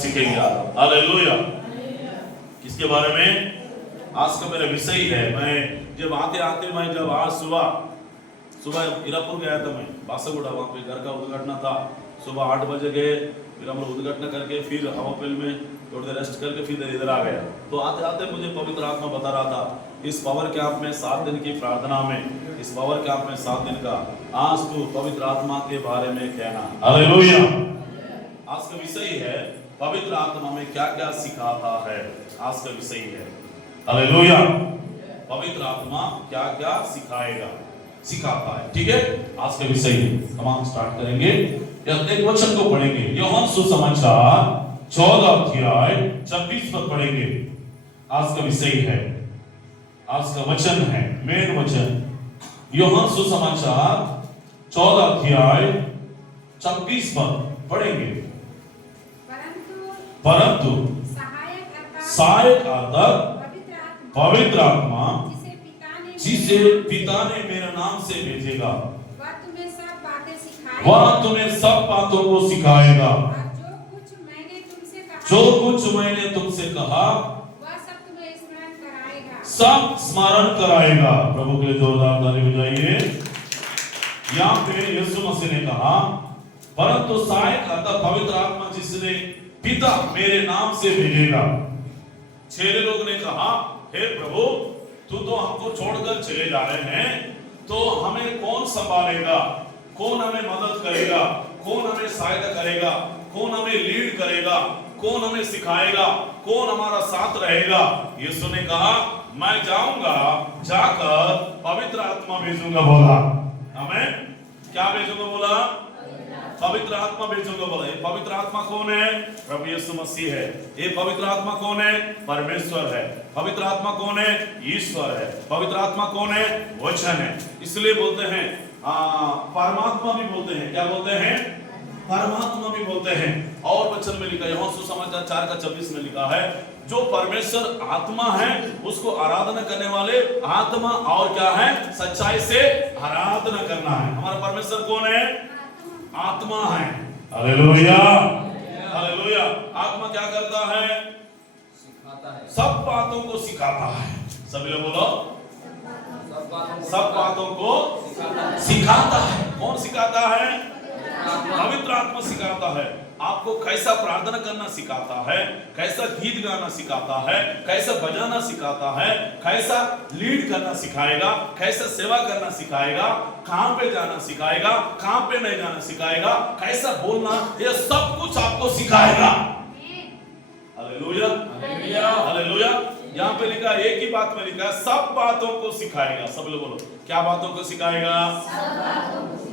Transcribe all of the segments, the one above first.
सीखेंगे आप। हालेलुया। किसके बारे में? आज का मेरा विषय है। मैं जब आते मैं जब आज सुबह इरापुर गया था, मैं बासागुड़ा, वहाँ पे घर का उद्घाटन था। सुबह 8 बजे गए, फिर हम लोग उद्घाटन करके फिर हवापैल में थोड़ी देर रेस्ट करके फिर इधर आ गया। तो आते आते मुझे पवित्र आत्मा बता रहा था, इस पावर कैंप में 7 दिन की प्रार्थना में, इस पावर कैंप में 7 दिन का आज तू पवित्र आत्मा के बारे में कहना। हालेलुया। आज का विषय है पवित्र आत्मा में क्या क्या सिखाता है। आज का विषय है हालेलुया, पवित्र आत्मा क्या क्या सिखाता है। ठीक है, आज का विषय है। हम स्टार्ट करेंगे, एक वचन को पढ़ेंगे। यूहन्ना सुसमाचार 14 अध्याय 26 पद पढ़ेंगे। आज का विषय है, आज का वचन है, मेन वचन। यूहन्ना सुसमाचार 14 अध्याय 26 पद पढ़ेंगे। परंतु सहायक अर्थात पवित्र आत्मा जिसे पिता ने मेरे नाम से भेजेगा, वह तुम्हें सब बातों को सिखाएगा। जो कुछ मैंने तुमसे कहा सब स्मरण कराएगा। प्रभु के लिए जोरदार ताली बजाइए। यहाँ पे यीशु मसीह ने कहा, परंतु सहायक अर्थात पवित्र आत्मा जिसने पिता मेरे नाम से भेजेगा। चेले लोग ने कहा, हे प्रभु, तू तो हमको छोड़कर चले जा रहे हैं, तो हमें कौन संभालेगा, कौन हमें मदद करेगा, कौन हमें सहायता करेगा, कौन हमें लीड करेगा, कौन हमें सिखाएगा, कौन हमारा साथ रहेगा। यीशु ने कहा, मैं जाऊंगा, जाकर पवित्र आत्मा भेजूंगा। बोला हमें क्या भेजूंगा? बोला पवित्र आत्मा भेजूंगा। बोला ये पवित्र आत्मा कौन है? प्रभु यीशु मसीह है। ये पवित्र आत्मा कौन है? परमेश्वर है। पवित्र आत्मा कौन है? ईश्वर है। पवित्र आत्मा कौन है? वचन है। इसलिए बोलते हैं परमात्मा भी बोलते हैं। क्या बोलते हैं? परमात्मा भी बोलते हैं। और वचन में लिखा है, यूहन्ना सुसमाचार 4:26 में लिखा है, जो परमेश्वर आत्मा है उसको आराधना करने वाले आत्मा और क्या है? सच्चाई से आराधना करना है। हमारा परमेश्वर कौन है? आत्मा है। Hallelujah, hallelujah. आत्मा क्या करता है? सिखाता है, सब बातों को सिखाता है। सभी लोग बोलो, सब बातों को सिखाता है। कौन सिखाता है? पवित्र आत्मा सिखाता है। आपको कैसा प्रार्थना करना सिखाता है, कैसा गीत गाना सिखाता है, कैसा बजाना सिखाता है, कैसा लीड करना सिखाएगा, कैसा सेवा करना सिखाएगा, कहां पे जाना सिखाएगा, कहां पे नहीं जाना सिखाएगा, कैसा बोलना, ये सब कुछ आपको सिखाएगा। Hallelujah, hallelujah. यहाँ पे लिखा, एक ही बात में लिखा है, सब बातों को सिखाएगा। सब लोग बोलो, क्या बातों को सिखाएगा?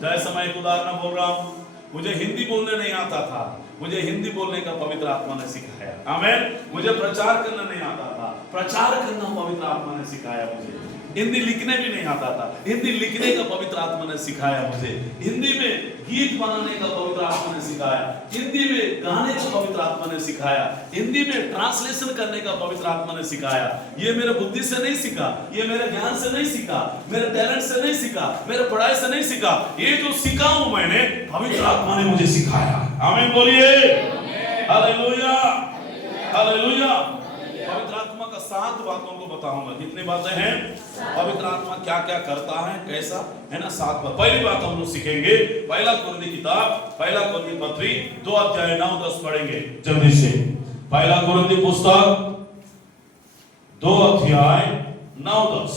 जैसे मैं एक उदाहरण बोल रहा हूँ, मुझे हिंदी बोलने नहीं आता था, मुझे हिंदी बोलने का पवित्र आत्मा ने सिखाया। आमीन। मुझे प्रचार करना नहीं आता था, प्रचार करना पवित्र आत्मा ने सिखाया मुझे। हिंदी लिखने भी नहीं आता था, हिंदी लिखने का पवित्र आत्मा ने सिखाया मुझे। हिंदी में गीत बनाने का पवित्र आत्मा ने सिखाया, हिंदी में गाने का पवित्र आत्मा ने सिखाया, हिंदी में ट्रांसलेशन करने का पवित्र आत्मा ने सिखाया। ये मेरे बुद्धि से नहीं सीखा, ये मेरे ज्ञान से नहीं सीखा, मेरे टैलेंट से नहीं सीखा, मेरे पढ़ाई से नहीं सीखा। ये जो सीखा हूं मैंने, पवित्र आत्मा ने मुझे सिखाया। आमीन बोलिए। Hallelujah, hallelujah. पवित्र आत्मा का 7 बातों को बताऊंगा। कितनी बातें हैं? पवित्र आत्मा क्या क्या करता है, कैसा है ना, 7 बात। पहली बात हम लोग सीखेंगे, पहला कुरिन्थी किताब, पहला कुरिन्थी पत्री 2 अध्याय 9-10 पढ़ेंगे जल्दी से। पहला कुरिन्थी पुस्तक 2 अध्याय 9-10।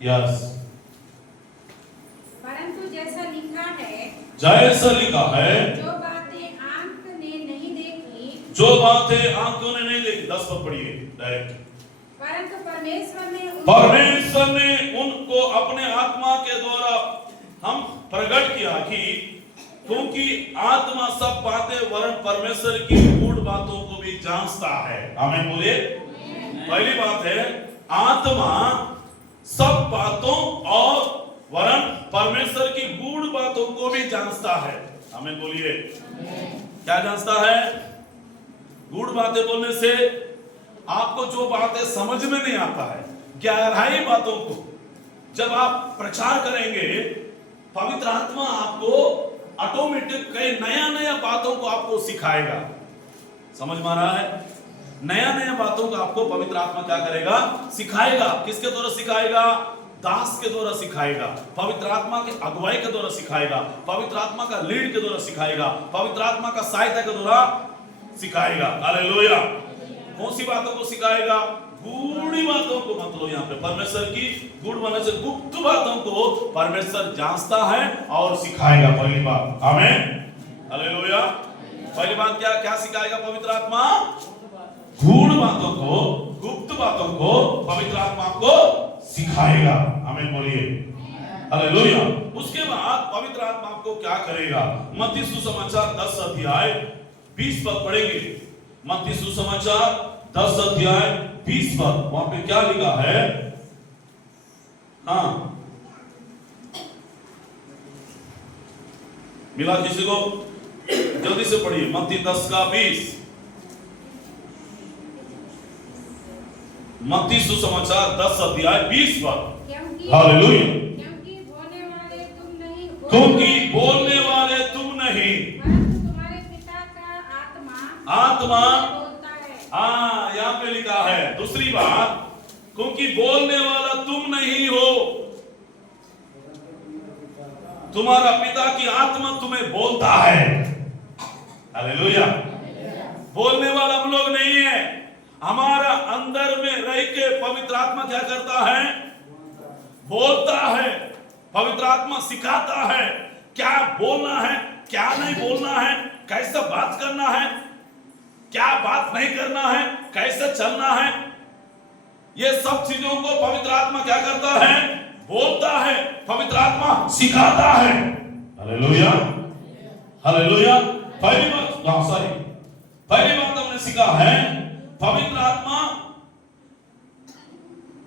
यस। परंतु जैसा लिखा है, जैसा लिखा है, जो बातें आंखों ने नहीं देखी। 10 पद पढ़िए डायरेक्ट। परंतु परमेश्वर ने उनको अपने आत्मा के द्वारा हम प्रकट किया कि क्योंकि आत्मा सब बातें वरन परमेश्वर की गूढ़ बातों को भी जांचता है। आमीन बोलिए। पहली बात है, आत्मा सब बातों और वरन परमेश्वर की गूढ़ बातों को भी जांचता है। आमीन बोलिए। क्या जांचता है? गूढ़ बातें बोलने से आपको जो बातें समझ में नहीं आता है, गहराई बातों को जब आप प्रचार करेंगे, पवित्र आत्मा आपको ऑटोमेटिक कई नया नया बातों को आपको सिखाएगा। समझ में आ रहा है? नया नया बातों को आपको पवित्र आत्मा क्या करेगा? सिखाएगा। किसके द्वारा सिखाएगा? दास के द्वारा सिखाएगा, पवित्र आत्मा के अगुवाई के द्वारा सिखाएगा, पवित्र आत्मा का लीड के द्वारा सिखाएगा, पवित्र आत्मा का सहायता के द्वारा सिखाएगा। हालेलुया। कौन सी बातों को सिखाएगा? गूढ़ी बातों को। मतलब यहाँ पे परमेश्वर की गूढ़ माने से गुप्त बातों को परमेश्वर जांचता है और सिखाएगा। पहली बात, आमीन, हालेलुया। पहली बात क्या क्या सिखाएगा पवित्र आत्मा? गूढ़ बातों को, गुप्त बातों को पवित्र आत्मा को सिखाएगा। आमीन बोलिए, हालेलुया। उसके बाद पवित्र आत्मा आपको क्या करेगा? मत्ती सुसमाचार 10 अध्याय 20 पद पढ़ेंगे। मत्ती सुसमाचार 10 अध्याय 20 पद, वहां पे क्या लिखा है? हाँ, मिला किसी को? जल्दी से पढ़िए मत्ती 10 का 20। मत्ती सुसमाचार 10 अध्याय 20 पद। हालेलुया। क्योंकि बोलने वाले तुम नहीं, क्योंकि बोलने वाले तुम नहीं, परंतु तुम्हारे पिता का आत्मा बोलता है। हाँ, यहाँ पे लिखा है। दूसरी बात, क्योंकि बोलने वाला तुम नहीं हो, तुम्हारा पिता की आत्मा तुम्हें बोलता है। हालेलुया। बोलने वाला हम लोग नहीं है, हमारा अंदर में रह के पवित्र आत्मा क्या करता है? बोलता है। पवित्र आत्मा सिखाता है क्या बोलना है, क्या नहीं बोलना है, कैसे बात करना है, क्या बात नहीं करना है, कैसे चलना है। ये सब चीजों को पवित्र आत्मा क्या करता है? बोलता है। पवित्र आत्मा सिखाता है। Hallelujah, hallelujah. पहली बात हमने सीखा है, पवित्र आत्मा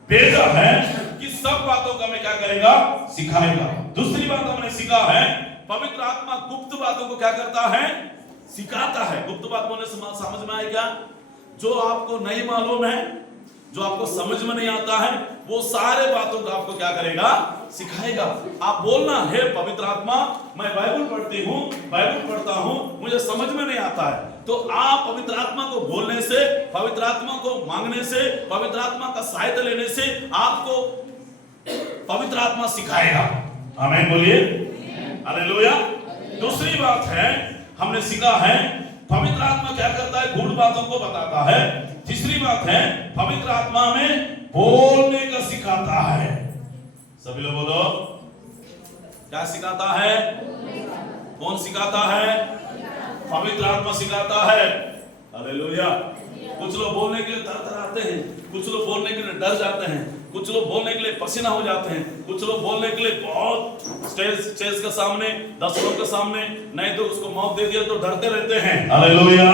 भेजा है कि सब बातों का हमें क्या करेगा? सिखाएगा। दूसरी बात हमने सीखा है, पवित्र आत्मा गुप्त बातों को क्या करता है? सिखाता है। गुप्त बात बोलने से समझ में आए क्या? जो आपको नहीं मालूम है, जो आपको समझ में नहीं आता है, वो सारे बातों को आपको क्या करेगा? सिखाएगा। आप बोलना है पवित्र आत्मा, मैं बाइबल पढ़ती हूँ, बाइबल पढ़ता हूँ, मुझे समझ में नहीं आता है, तो आप पवित्र आत्मा को बोलने से, पवित्र आत्मा को मांगने से, पवित्र आत्मा का सहायता लेने से आपको पवित्र आत्मा सिखाएगा। आमीन बोलिए, हालेलुया। दूसरी बात है, हमने सीखा है पवित्र आत्मा क्या करता है? गूढ़ बातों को बताता है। तीसरी बात है, पवित्र आत्मा में बोलने का सिखाता है। सभी लोग बोलो, क्या सिखाता है? कौन सिखाता है? पवित्र आत्मा सिखाता है। हालेलुया। कुछ लोग बोलने के लिए थरथराते हैं, कुछ लोग बोलने के लिए डर जाते हैं, कुछ लोग बोलने के लिए पसीना हो जाते हैं, कुछ लोग बोलने के लिए बहुत स्टेज के सामने, 10 लोगों के सामने, नहीं तो उसको मौत दे दिया तो डरते रहते हैं। Hallelujah,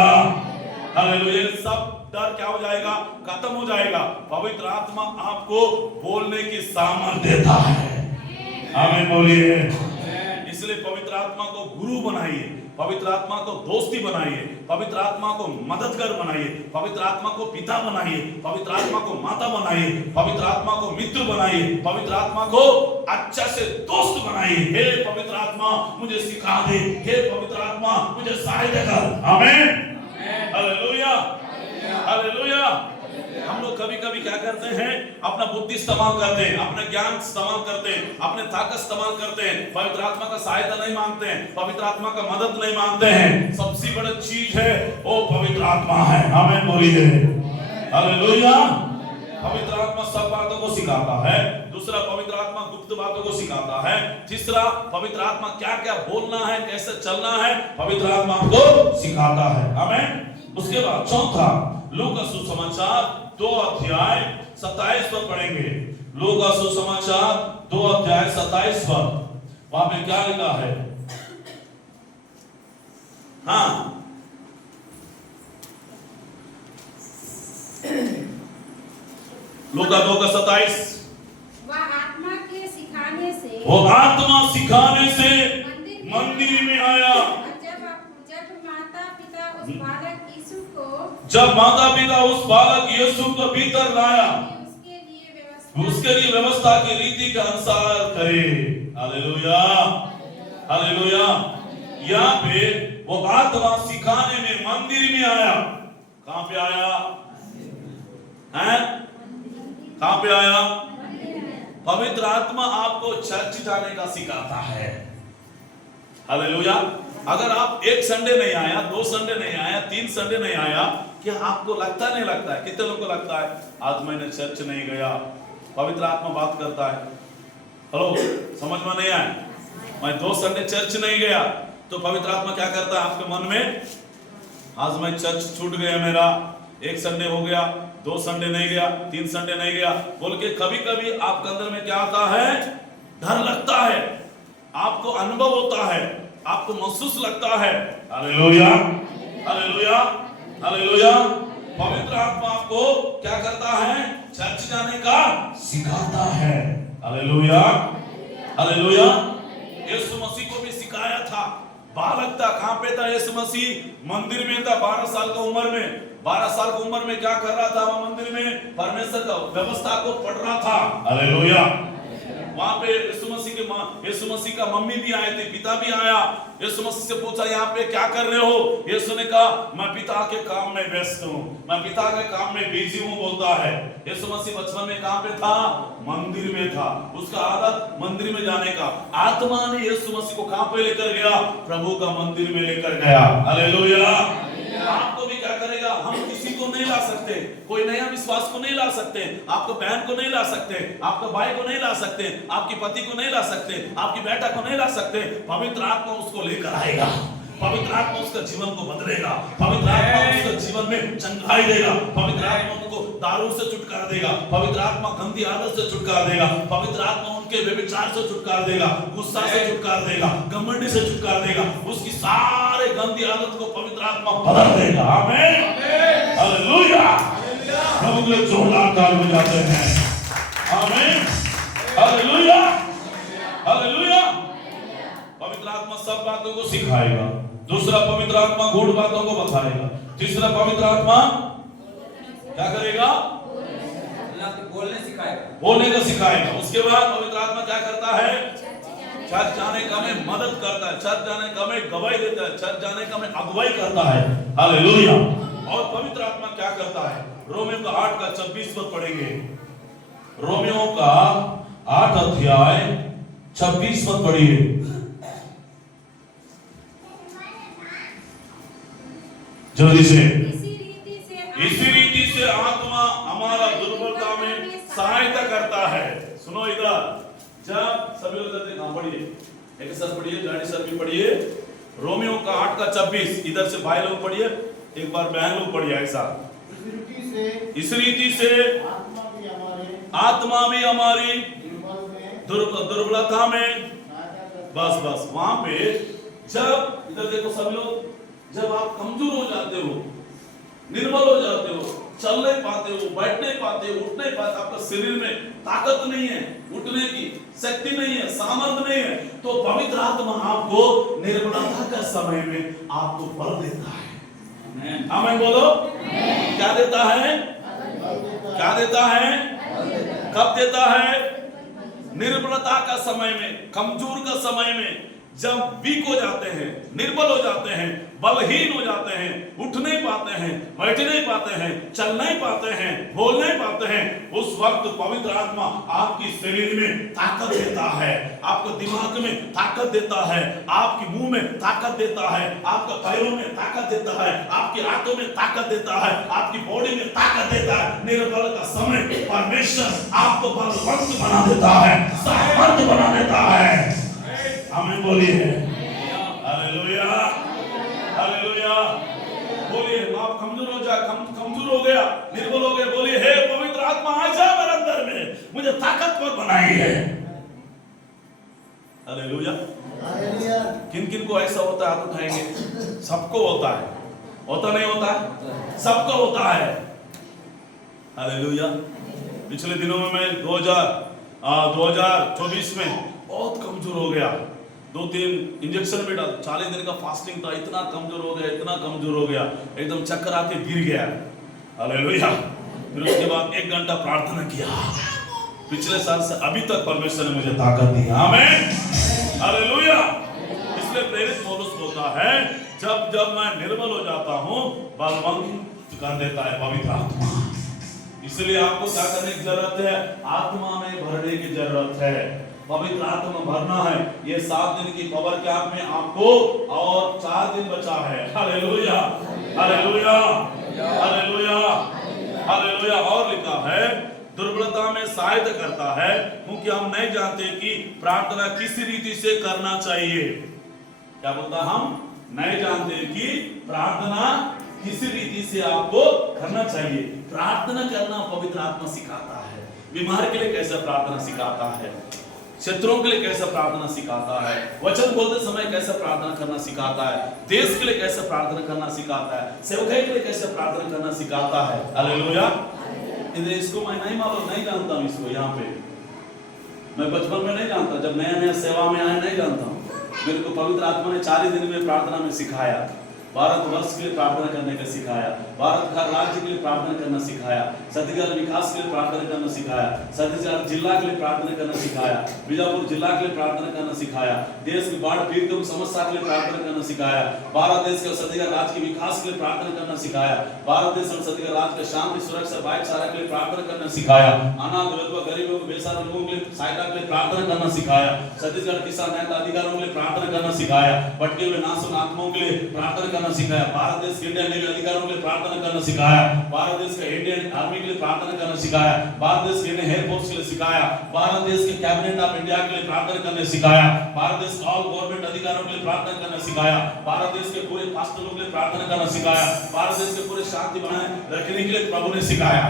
hallelujah. सब डर क्या हो जाएगा? खत्म हो जाएगा। पवित्र आत्मा आपको बोलने की सामर्थ्य देता है। आमीन बोलिए। इसलिए पवित्र आत्मा को गुरु बनाइए, पवित्र आत्मा को दोस्ती बनाइए, पवित्र आत्मा को मददगार बनाइए, पवित्र आत्मा को पिता बनाइए, पवित्र आत्मा को माता बनाइए, पवित्र आत्मा को मित्र बनाइए, पवित्र आत्मा को अच्छा से दोस्त बनाइए। हे पवित्र आत्मा मुझे सिखा दे, हे पवित्र आत्मा मुझे सहायता कर। आमीन, हालेलुया, हालेलुया। हम लोग कभी कभी क्या करते हैं? अपना बुद्धि इस्तेमाल करते हैं, अपना ज्ञान इस्तेमाल करते हैं, अपने ताकत इस्तेमाल करते हैं, पवित्र आत्मा का सहायता नहीं मांगते हैं, पवित्र आत्मा का मदद नहीं मांगते हैं। सबसे बड़ी चीज है वो पवित्र आत्मा है। आमीन बोलिए, हालेलुया। पवित्र आत्मा सब बातों को सिखाता है। दूसरा, पवित्र आत्मा गुप्त बातों को सिखाता है। तीसरा, पवित्र आत्मा क्या क्या बोलना है, कैसे चलना है, पवित्र आत्मा को सिखाता है। आमीन। उसके बाद चौथा, लूका सुसमाचार 2 अध्याय 27 पर पढ़ेंगे। लूका सुसमाचार 2 अध्याय 27 पर, वहां पे क्या लिखा है? हाँ, लूका 2 का 27। वह आत्मा के सिखाने से, वो आत्मा सिखाने से मंदिर में आया। जब माता पिता उस बालक यीशु को भीतर लाया, उसके लिए व्यवस्था की रीति के अनुसार करे। Hallelujah, hallelujah. यहाँ पे वो आत्मा सिखाने में मंदिर में आया। कहां पे आया है? कहां पे आया? पवित्र आत्मा आपको चर्च जाने का सिखाता है। हालेलुया। अगर आप एक संडे नहीं आया, 2 संडे नहीं आया, 3 संडे नहीं आया, क्या आपको लगता नहीं लगता है? कितने लोगों को लगता है आज मैंने चर्च नहीं गया? पवित्र आत्मा बात करता है। हेलो, समझ में नहीं आया? मैं 2 संडे चर्च नहीं गया, तो पवित्र आत्मा क्या करता है आपके मन में? आज मैं चर्च छूट गया, मेरा 1 संडे हो गया, 2 संडे नहीं गया, 3 संडे नहीं गया बोल के कभी कभी आपके अंदर में क्या आता है? डर लगता है, आपको अनुभव होता है, आपको महसूस लगता है। Hallelujah, hallelujah, hallelujah. पवित्र आत्मा आपको क्या करता है? चर्च जाने का सिखाता है। Hallelujah, hallelujah. यीशु मसीह को भी सिखाया था। बालक था, कहां पे था यीशु मसीह? मंदिर में था। 12 साल की उम्र में, 12 साल की उम्र में क्या कर रहा था? वो मंदिर में परमेश्वर का व्यवस्था को पढ़ रहा था। हालेलुया। वहां पे यीशु मसीह का मम्मी भी आए थे, पिता भी आया। यीशु मसीह से पूछा यहाँ पे क्या कर रहे हो? यीशु ने कहा मैं पिता के काम में व्यस्त हूँ, मैं पिता के काम में बिजी हूँ बोलता है। यीशु मसीह बचपन में कहां पे था? मंदिर में था। उसका आदत मंदिर में जाने का। आत्मा ने यीशु मसीह को कहां पे लेकर गया? प्रभु का मंदिर में लेकर गया। हालेलुया। आपको भी क्या करेगा? हम किसी को नहीं ला सकते, कोई नया विश्वास को नहीं ला सकते, आपको बहन को नहीं ला सकते, आपको भाई को नहीं ला सकते, आपकी पति को नहीं ला सकते, आपकी बेटा को नहीं ला सकते। पवित्र आत्मा उसको लेकर आएगा। पवित्र आत्मा उसका जीवन को बदलेगा। पवित्र आत्मा उसके जीवन में चंगाई देगा। पवित्र आत्मा उनको दारू से छुटकारा देगा। पवित्र आत्मा गंदी आदत से छुटकारा देगा। पवित्र आत्मा उनके व्यभिचार से छुटकारा देगा, गुस्सा से छुटकारा देगा, घमंड से छुटकारा देगा। उसकी सारे गंदी आदत को पवित्र आत्मा बदल देगा। आमीन, हालेलुया। प्रभु के जोरदार ताली बजाते हैं। आमीन, हालेलुया, हालेलुया। पवित्र आत्मा सब बातों को सिखाएगा। दूसरा, पवित्र आत्मा गूढ़ बातों को बताएगा। तीसरा, पवित्र आत्मा क्या करेगा? बोलने का सिखाएगा। उसके बाद पवित्र आत्मा क्या करता है? चर्च जाने का में मदद करता है, चर्च जाने का में गवाही देता है, चर्च जाने का में अगुवाई करता है। हालेलुया। और पवित्र आत्मा क्या करता है? रोमियो का 8 का 26 पद पढ़ेंगे। रोमियो का 8 अध्याय 26 पद पढ़िए। जल्दी से। इसी रीति से आत्मा हमारा दुर्बलता में सहायता करता है। सुनो इधर, जब सभी लोग पढ़िए, एक साथ पढ़िए, जानी सर भी पढ़िए। रोमियो का 8 का 26, इधर से भाई लोग पढ़िए, एक बार बहन लोग पढ़िए ऐसा। इस रीति से आत्मा भी हमारी दुर्बलता में, बस वहां पे जब, इधर देखो सभी लोग, जब आप कमजोर हो जाते हो, निर्बल हो जाते हो, चल नहीं पाते हो, बैठ नहीं पाते हो, उठ नहीं पाते, आपका शरीर में ताकत नहीं है, उठने की शक्ति नहीं है, सामर्थ्य नहीं है, तो पवित्र आत्मा आपको निर्बलता के समय में आपको बल देता है। आमीन बोलो। क्या देता है? क्या देता है? कब देता है? निर्बलता का समय में, कमजोर का समय में, जब वीक हो जाते हैं, निर्बल हो जाते हैं, बलहीन हो जाते हैं, उठ नहीं पाते हैं, बैठ नहीं पाते हैं, चल नहीं पाते हैं, बोल नहीं पाते हैं, उस वक्त पवित्र आत्मा आपकी शरीर में ताकत देता है, आपके दिमाग में ताकत देता है, आपके मुंह में ताकत देता है, आपके पैरों में ताकत देता है, आपके हाथों में ताकत देता है, आपकी बॉडी में ताकत देता है। निर्बल का समय परमेश्वर आपको बलवंत बना देता है, सामर्थ्य बना देता है। आमीन बोलिए। Hallelujah, hallelujah. बोलिए, आप कमजोर हो जाए, कमजोर हो गया, निर्बल हो गए, बोलिए हे पवित्र आत्मा आ जा मेरे अंदर में, मुझे ताकतवर बनाई है। हालेलुया। किन किन को ऐसा होता है? हाथ उठाएंगे। सबको होता है, होता नहीं होता है? सबको होता है। हालेलुया। पिछले दिनों में मैं 2024 में बहुत कमजोर हो गया। 2-3 इंजेक्शन भी डाल, 40 दिन का फास्टिंग था, इतना कमजोर हो गया, इतना कमजोर हो गया, एकदम चक्कर आके गिर गया। हालेलुया। फिर उसके बाद 1 घंटा प्रार्थना किया। पिछले साल से अभी तक परमेश्वर ने मुझे ताकत दी। आमीन, हालेलुया। इसलिए प्रेरित पौलुस बोलता होता है, जब जब मैं निर्बल हो जाता हूं, बलवंत कर देता है पवित्र आत्मा। इसलिए आपको क्या करने की जरूरत है? आत्मा में भरने की जरूरत है, पवित्र आत्मा भरना है। ये 7 दिन की खबर के आप में आपको और 4 दिन बचा है। Hallelujah, hallelujah, hallelujah, hallelujah. और लिखा है दुर्बलता में सहायता करता है, क्योंकि हम नहीं जानते कि प्रार्थना किस रीति से करना चाहिए। क्या बोलता? हम नहीं जानते कि प्रार्थना किस रीति से आपको करना चाहिए। प्रार्थना करना पवित्र आत्मा सिखाता है। बीमार के लिए कैसे प्रार्थना सिखाता है, शत्रुओं के लिए कैसे प्रार्थना सिखाता है, वचन बोलते समय कैसे प्रार्थना करना सिखाता है, देश के लिए कैसे प्रार्थना करना सिखाता है, सेवकाई के लिए कैसे प्रार्थना करना सिखाता है। हालेलुया। इसको मैं नहीं मालूम, नहीं जानता हूँ इसको। यहाँ पे मैं बचपन में नहीं जानता, जब नया नया सेवा में आया नहीं जानता हूँ। मेरे को पवित्र आत्मा ने 40 दिन में प्रार्थना में सिखाया, भारत वर्ष के लिए प्रार्थना करने का सिखाया, भारत का राज्य के लिए प्रार्थना करना सिखाया, छत्तीसगढ़ विकास के लिए प्रार्थना करना सिखाया, छत्तीसगढ़ जिला के लिए प्रार्थना करना सिखाया, बीजापुर जिला के लिए प्रार्थना करना सिखाया, देश की बाढ़ पीड़ितों की समस्या के लिए प्रार्थना करना सिखाया, भारत देश के छत्तीसगढ़ राज्य के विकास के लिए प्रार्थना करना सिखाया, भारत देश और छत्तीसगढ़ राज्य के शांति सुरक्षा भाईचारा के लिए प्रार्थना करना सिखाया, अनाथ विधवा गरीबों बेसहारा लोगों के लिए सहायता के लिए प्रार्थना करना सिखाया, छत्तीसगढ़ किसान नेता अधिकारियों के लिए प्रार्थना करना सिखाया, भटके हुए नासुन आत्माओं के लिए प्रार्थना करना सिखाया, भारत देश के इंडियन नेवी अधिकारियों के लिए प्रार्थना करना सिखाया, भारत देश के इंडियन आर्मी के लिए प्रार्थना करना सिखाया, भारत देश के इंडियन एयर फोर्स के लिए सिखाया, भारत देश के कैबिनेट ऑफ इंडिया के लिए प्रार्थना करने सिखाया, भारत देश के ऑल गवर्नमेंट अधिकारियों के लिए प्रार्थना करना सिखाया, भारत देश के पूरे पास्टरों के लिए प्रार्थना करना सिखाया, भारत देश के पूरे शांति बनाए रखने के लिए प्रभु ने सिखाया।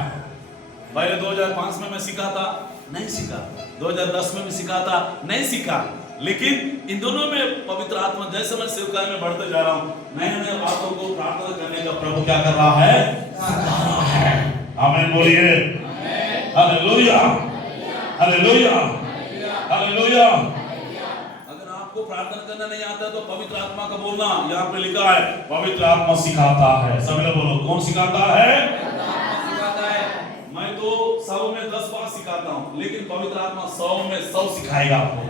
पहले 2005 में मैं सीखा था, नहीं सीखा, 2010 में भी सीखा था, नहीं सीखा, लेकिन इन दोनों में पवित्र आत्मा जैसे मैं सेवकाई में बढ़ते जा रहा हूँ, नए नए बातों को प्रार्थना करने का प्रभु क्या कर रहा है? सिखा रहा है। आमीन बोलिए, हालेलुया, हालेलुया, हालेलुया। अगर आपको प्रार्थना करना नहीं आता तो पवित्र आत्मा का बोलना, यहाँ पे लिखा है पवित्र आत्मा सिखाता है। सभी लोग बोलो, कौन सिखाता है? मैं तो 100 में 10 बार सिखाता हूँ, लेकिन पवित्र आत्मा 100 में 100 सिखाएगा आपको।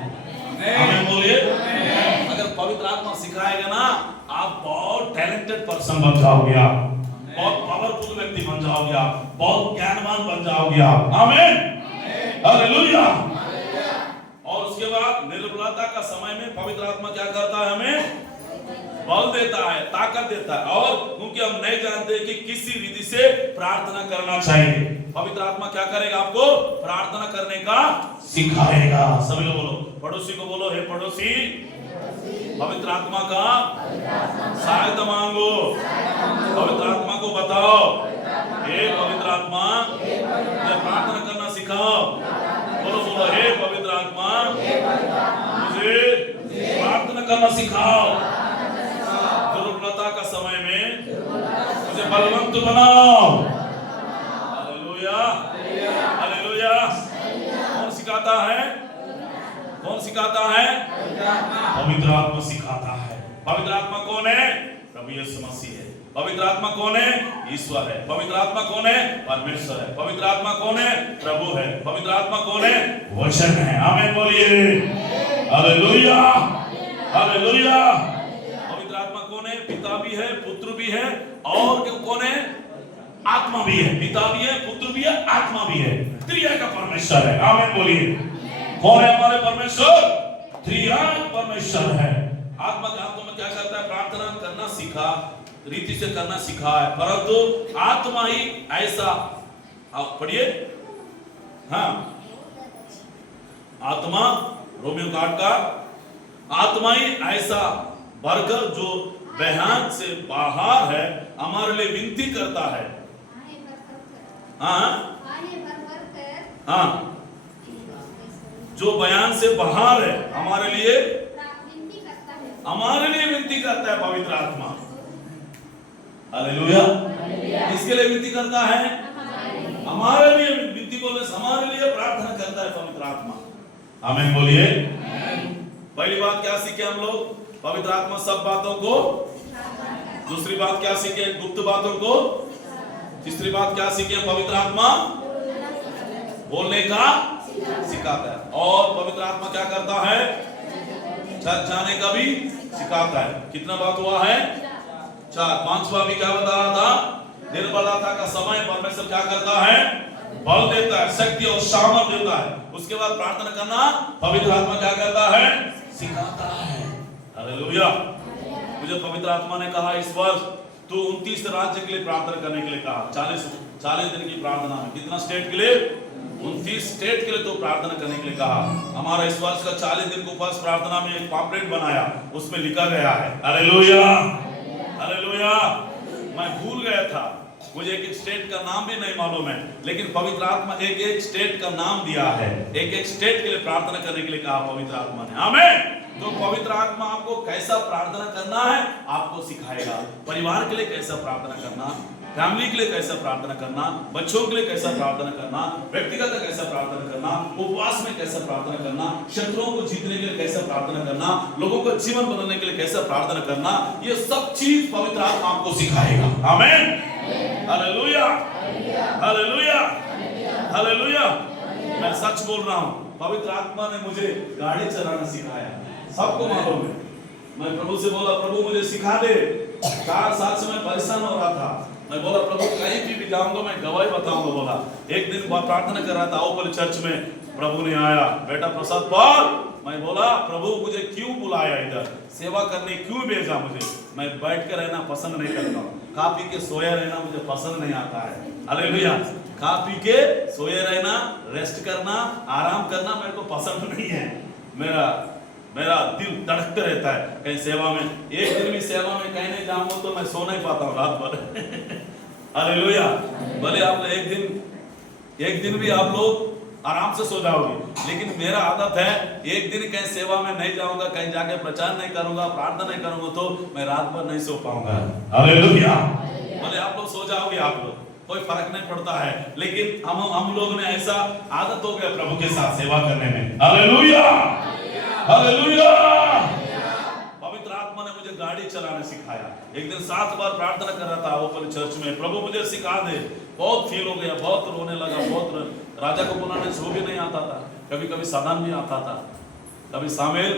आमीन बोलिए। अगर पवित्र आत्मा सिखाएगा ना, आप बहुत टैलेंटेड पर्सन बन जाओगे, आप बहुत पावरफुल व्यक्ति बन जाओगे, आप बहुत ज्ञानवान बन जाओगे आप। आमीन, हालेलुया। और उसके बाद निर्बलता का समय में पवित्र आत्मा क्या करता है? हमें बल देता है, ताकत देता है। और क्योंकि हम नहीं जानते कि किसी विधि से प्रार्थना करना चाहिए, पवित्र आत्मा क्या करेगा? आपको प्रार्थना करने का सिखाएगा। सभी लोग बोलो, पड़ोसी को बोलो, हे पड़ोसी, पवित्र आत्मा का सहायता मांगो, पवित्र आत्मा को बताओ, हे पवित्र आत्मा मुझे प्रार्थना करना सिखाओ। बोलो बोलो, हे पवित्र आत्मा मुझे प्रार्थना करना सिखाओ। दुर्बलता का समय में मुझे बलवंत बनाओ। Hallelujah, hallelujah. कौन सिखाता है? कौन सिखाता है? पवित्र आत्मा सिखाता है। पवित्र आत्मा कौन है? प्रभु यीशु मसीह है। पवित्र आत्मा कौन है? ईश्वर है। पवित्र आत्मा कौन है? परमेश्वर है। पवित्र आत्मा कौन है? प्रभु है। पवित्र आत्मा कौन है? वचन है। आमीन बोलिए, हालेलुया, हालेलुया। पवित्र आत्मा कौन है? पिता भी है, पुत्र भी है, और कौन है? आत्मा भी है। पिता भी है, पुत्र भी है, आत्मा भी है। त्रिएक का परमेश्वर है। आमीन बोलिए। कौन है हमारे परमेश्वर? त्रिएक परमेश्वर है। आत्मा के हाथों में क्या करता है? प्रार्थना करना सीखा, रीति से करना सीखा है, परंतु आत्मा ही ऐसा, आप पढ़िए, हाँ, आत्मा, रोमियो 8 का, आत्मा ही ऐसा वर्कर जो बयान से बाहर है हमारे लिए विनती करता है। हाँ हाँ, जो बयान से बाहर है हमारे लिए विनती करता है पवित्र आत्मा। हालेलुया। किसके लिए विनती करता है? हमारे लिए विनती बोले, हमारे लिए प्रार्थना करता है पवित्र आत्मा। आमीन बोलिए। पहली बात क्या सीखे हम लोग? पवित्र आत्मा सब बातों को। दूसरी बात क्या सीखे? गुप्त बातों को। तीसरी बात क्या सीखे? पवित्र आत्मा बोलने का सिखाता है। और पवित्र आत्मा क्या करता है? चर्च जाने का भी सिखाता है। कितना बात हुआ है? 4। 5वां भी क्या बता रहा था? निर्बलता का समय परमेश्वर क्या करता है? बल देता है, शक्ति और सामर्थ देता है। उसके बाद प्रार्थना करना पवित्र आत्मा क्या करता है? सिखाता है। हालेलुया। मुझे पवित्र आत्मा ने कहा इस वर्ष तू 29 राज्य के लिए प्रार्थना करने के लिए कहा। 40 दिन की प्रार्थना है। कितना स्टेट के लिए? 29 स्टेट के लिए तो प्रार्थना करने के लिए कहा। हमारा इस वर्ष का 40 दिन का उपवास प्रार्थना में एक पॉम्पलेट बनाया, उसमें लिखा गया है। Hallelujah, hallelujah. मैं भूल गया था, मुझे एक स्टेट का नाम भी नहीं मालूम है, लेकिन पवित्र आत्मा एक स्टेट का नाम दिया है। एक स्टेट के लिए प्रार्थना करने के लिए कहा पवित्र आत्मा ने। आमीन। तो पवित्र आत्मा आपको कैसा प्रार्थना करना है आपको सिखाएगा। परिवार के लिए कैसा प्रार्थना करना, फैमिली के लिए कैसा प्रार्थना करना, बच्चों के लिए कैसा प्रार्थना करना, व्यक्तिगत कैसा प्रार्थना करना, उपवास में कैसा प्रार्थना करना, शत्रुओं को जीतने के लिए कैसा प्रार्थना करना, लोगों का जीवन बदलने के लिए कैसा प्रार्थना करना, ये सब चीज पवित्र आत्मा आपको सिखाएगा। आमीन। Hallelujah, hallelujah, hallelujah. मैं सच बोल रहा हूँ, पवित्र आत्मा ने मुझे गाड़ी चलाना सिखाया। सबको मालूम है। मैं प्रभु से बोला, प्रभु मुझे सिखा दे। 4 साल से मैं परेशान हो रहा था। मैं बोला, प्रभु कहीं भी जाऊंगा मैं गवाही बताऊंगा। बोला एक दिन प्रार्थना कर रहा था ओपल चर्च में, प्रभु ने आया, बेटा प्रसाद पढ़। मैं बोला, प्रभु मुझे क्यों बुलाया इधर, सेवा करने क्यों भेजा मुझे? मैं बैठ कर रहना पसंद नहीं करता हूँ, खा पी के सोया रहना मुझे पसंद नहीं आता है। हालेलुया। खा पी के सोए रहना, रेस्ट करना, आराम करना मेरे को पसंद नहीं है। मेरा दिल धड़कते रहता है कहीं सेवा में। एक दिन भी सेवा में कहीं नहीं जाऊंगा तो मैं सो नहीं पाता हूँ रात भर। हालेलुया। भले आप एक दिन भी आप लोग आराम से सो जाओगे, लेकिन मेरा आदत है एक दिन कहीं सेवा में नहीं जाऊंगा, कहीं जाके प्रचार नहीं करूंगा, प्रार्थना नहीं करूंगा तो मैं रात भर नहीं सो पाऊंगा। हालेलुया। भले आप लोग सो जाओगे, आप लोग कोई फर्क नहीं पड़ता है, लेकिन हम लोग ने ऐसा आदत हो गया प्रभु के साथ सेवा करने में। Hallelujah, hallelujah. पवित्र आत्मा ने मुझे गाड़ी चलाना सिखाया। एक दिन 7 बार प्रार्थना कर रहा था ओपन चर्च में, प्रभु मुझे सिखा दे। बहुत फील हो गया, बहुत रोने लगा, बहुत। राजा को बुलाने सो भी नहीं आता था, कभी कभी साधन भी आता था, कभी शामिल।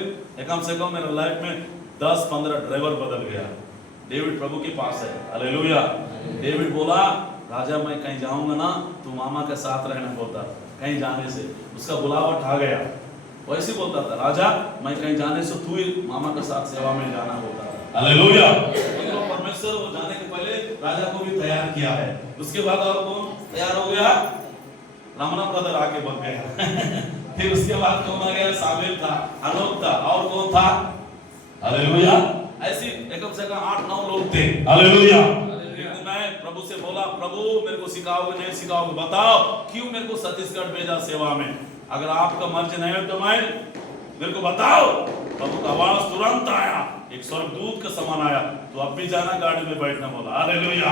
कम से कम मेरे लाइफ में 10-15 ड्राइवर बदल गया। डेविड प्रभु के पास है। हालेलुया। डेविड बोला, राजा मैं कहीं जाऊंगा ना तू मामा के साथ रहना बोलता। कहीं जाने से उसका बुलावट आ गया, वैसे बोलता था, राजा मैं कहीं जाने से तू ही मामा के साथ सेवा में जाना बोलता था। हालेलुया। तो परमेश्वर वो जाने के पहले राजा को भी तैयार किया है। उसके बाद और कौन तैयार हो गया? रमना ब्रदर आके बन गया। फिर उसके बाद कौन आ गया? शामिल था, अनोख था, और कौन था? हालेलुया। ऐसी कम से कम 8-9 लोग थे। हालेलुया। मैं प्रभु से बोला, प्रभु मेरे को सिखाओगे नहीं सिखाओगे बताओ, क्यों मेरे को छत्तीसगढ़ भेजा सेवा में? अगर आपका मर्जी नहीं हो तो मेरे को बताओ। प्रभु का आवाज तुरंत आया, एक स्वर्गदूत का समान आया, तो अब भी जाना गाड़ी में बैठना बोला। हालेलुया।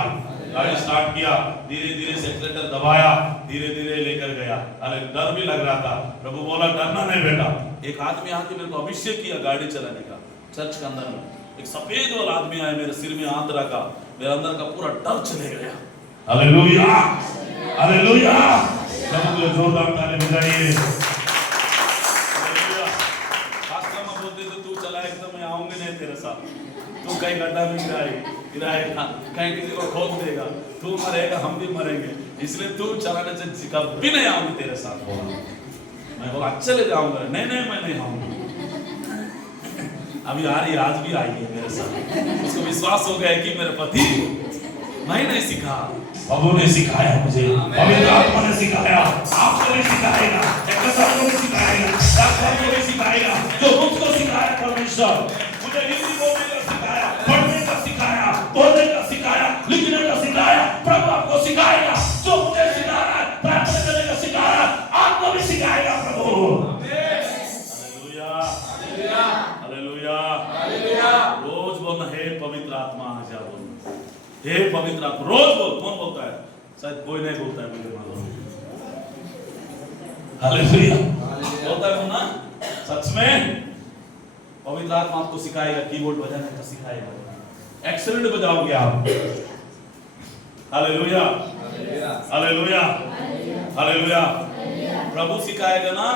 गाड़ी स्टार्ट किया, धीरे धीरे एक्सीलरेटर दबाया, धीरे धीरे लेकर गया। अरे डर भी लग रहा था। प्रभु बोला, डरना नहीं बेटा। एक आदमी आके मेरे को अभिषेक किया गाड़ी चलाने का। चर्च के अंदर में एक सफेद वाला आदमी आया, मेरे सिर में हाथ रखा, मेरे अंदर का पूरा डर चले गया। Hallelujah, hallelujah. प्रभु को जोरदार ताली बजाइए। हालेलुया। पास्टर में बोलते थे, तू चला एकदम मैं आऊंगी नहीं तेरे साथ, तू कहीं गड्ढा में गिराएगा, कहीं किसी को ठोक देगा, तू मरेगा हम भी मरेंगे, इसलिए तू चलाने से कभी नहीं आऊंगी तेरे साथ। मैं बोला चले जाऊंगा। नहीं मैं नहीं आऊंगा। अभी आ रही, आज भी आई है मेरे साथ। उसको विश्वास हो गया कि मेरे पति, मैं नहीं सिखा, प्रभु ने सिखाया मुझे, पवित्र आत्मा ने सिखाया। आपको भी सिखाएगा, को भी सिखाएगा, डॉक्टर को भी सिखाएगा, जो मुझको सिखाया परमेश्वर। मुझे हिंदी बोलने का सिखाया, पढ़ने का सिखाया, बोलने का सिखाया, लिखने का सिखाया। प्रभु आपको सिखाएगा, जो मुझे सिखा रहा है, प्रार्थना करने का सिखा रहा है, आपको भी सिखाएगा प्रभु। रोज बोलना, हे पवित्र आत्मा आ जा, बोलना हे पवित्र आत्मा, रोज बोल। कौन बोलता है? शायद कोई नहीं बोलता है, मुझे मालूम। हालेलुया। बोलता है ना सच में। पवित्र आत्मा आपको सिखाएगा, कीबोर्ड बजाने का सिखाएगा, एक्सीलेंट बजाओगे आप। Hallelujah, hallelujah, hallelujah. प्रभु सिखाएगा ना,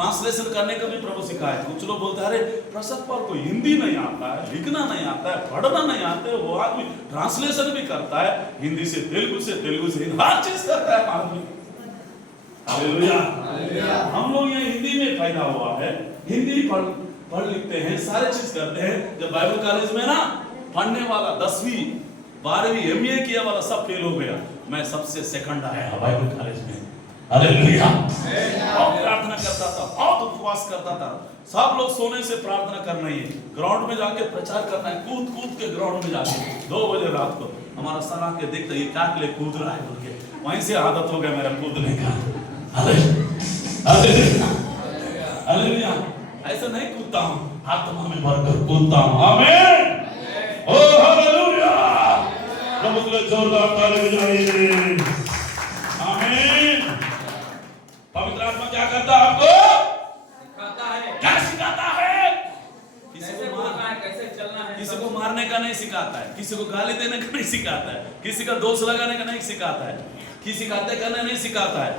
ट्रांसलेशन करने का भी प्रभु सिखाया। कुछ लोग बोलते हैं अरे प्रसाद पाल को हिंदी नहीं आता है, लिखना नहीं आता है, पढ़ना नहीं आता है, वो आदमी ट्रांसलेशन भी करता है, हिंदी से तेलुगु से हर चीज करता है आदमी। हालेलुया। हम लोग यहाँ हिंदी में फायदा हुआ है, हिंदी पढ़ लिखते हैं, सारे चीज करते हैं। जब बाइबल कॉलेज में ना पढ़ने वाला 10वीं 12वीं MA किया वाला सब फेल हो गया, मैं सबसे सेकंड आया बाइबल कॉलेज में। हालेलुया। बहुत प्रार्थना करता था, बहुत उपवास करता था। सब लोग सोने से प्रार्थना करना ही है, ग्राउंड में जाके प्रचार करना है, कूद कूद के ग्राउंड में जाके 2 बजे रात को हमारा सर आके देखते ये क्या के लिए कूद रहा है बोल के, वहीं से आदत हो गया मेरा कूदने का। हालेलुया। ऐसा नहीं कूदता हूँ, आत्मा में भरकर कूदता हूँ। आमीन। ओ हालेलुया। प्रभु के लिए जोरदार ताली बजाइए। आमीन। पवित्र आत्मा क्या करता है आपको? सिखाता है। क्या सिखाता है? कैसे बोलना है, कैसे चलना है। किसी को मारने का नहीं सिखाता है, किसी को गाली देने का नहीं सिखाता है, किसी का दोष लगाने का नहीं सिखाता है, किसी का हत्या करने नहीं सिखाता है,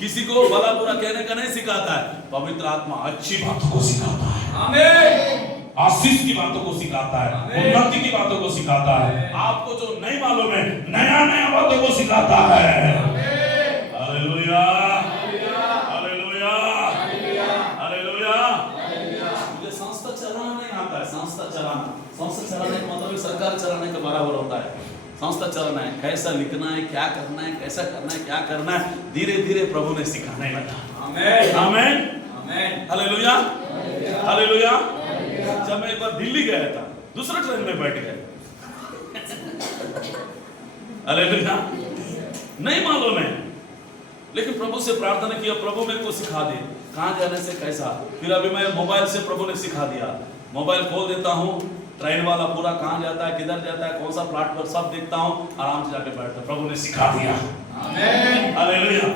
किसी को भला बुरा कहने का नहीं सिखाता है। पवित्र आत्मा अच्छी बातों को सिखाता है। आमीन। आशीष की बातों को सिखाता है, उन्नति की बातों को सिखाता है, आपको जो नहीं मालूम है नया नया बातों को सिखाता है। हालेलुया। हालेलुया। हालेलुया। मुझे संस्था चलाना नहीं आता है। संस्था चलाने का मतलब सरकार चलाने के बराबर होता है। संस्था चलाना है, कैसा लिखना है, क्या करना है, कैसा करना है, क्या करना है, धीरे धीरे प्रभु ने सिखाने लगा। आमीन। आमीन। आमीन। हालेलुया। हालेलुया। जब मैं एक बार दिल्ली गया था, दूसरे ट्रेन में बैठ गया। हालेलुया। नहीं मालूम है, लेकिन प्रभु से प्रार्थना किया, प्रभु मेरे को सिखा दे कहाँ जाने से कैसा। फिर अभी मैं मोबाइल से प्रभु ने सिखा दिया, मोबाइल खोल देता हूँ, ट्रेन वाला पूरा कहाँ जाता है, किधर जाता है, कौन सा प्लेटफॉर्म सब देखता हूँ, आराम से जाके बैठता। प्रभु ने सिखा दिया। आमीन। हालेलुया।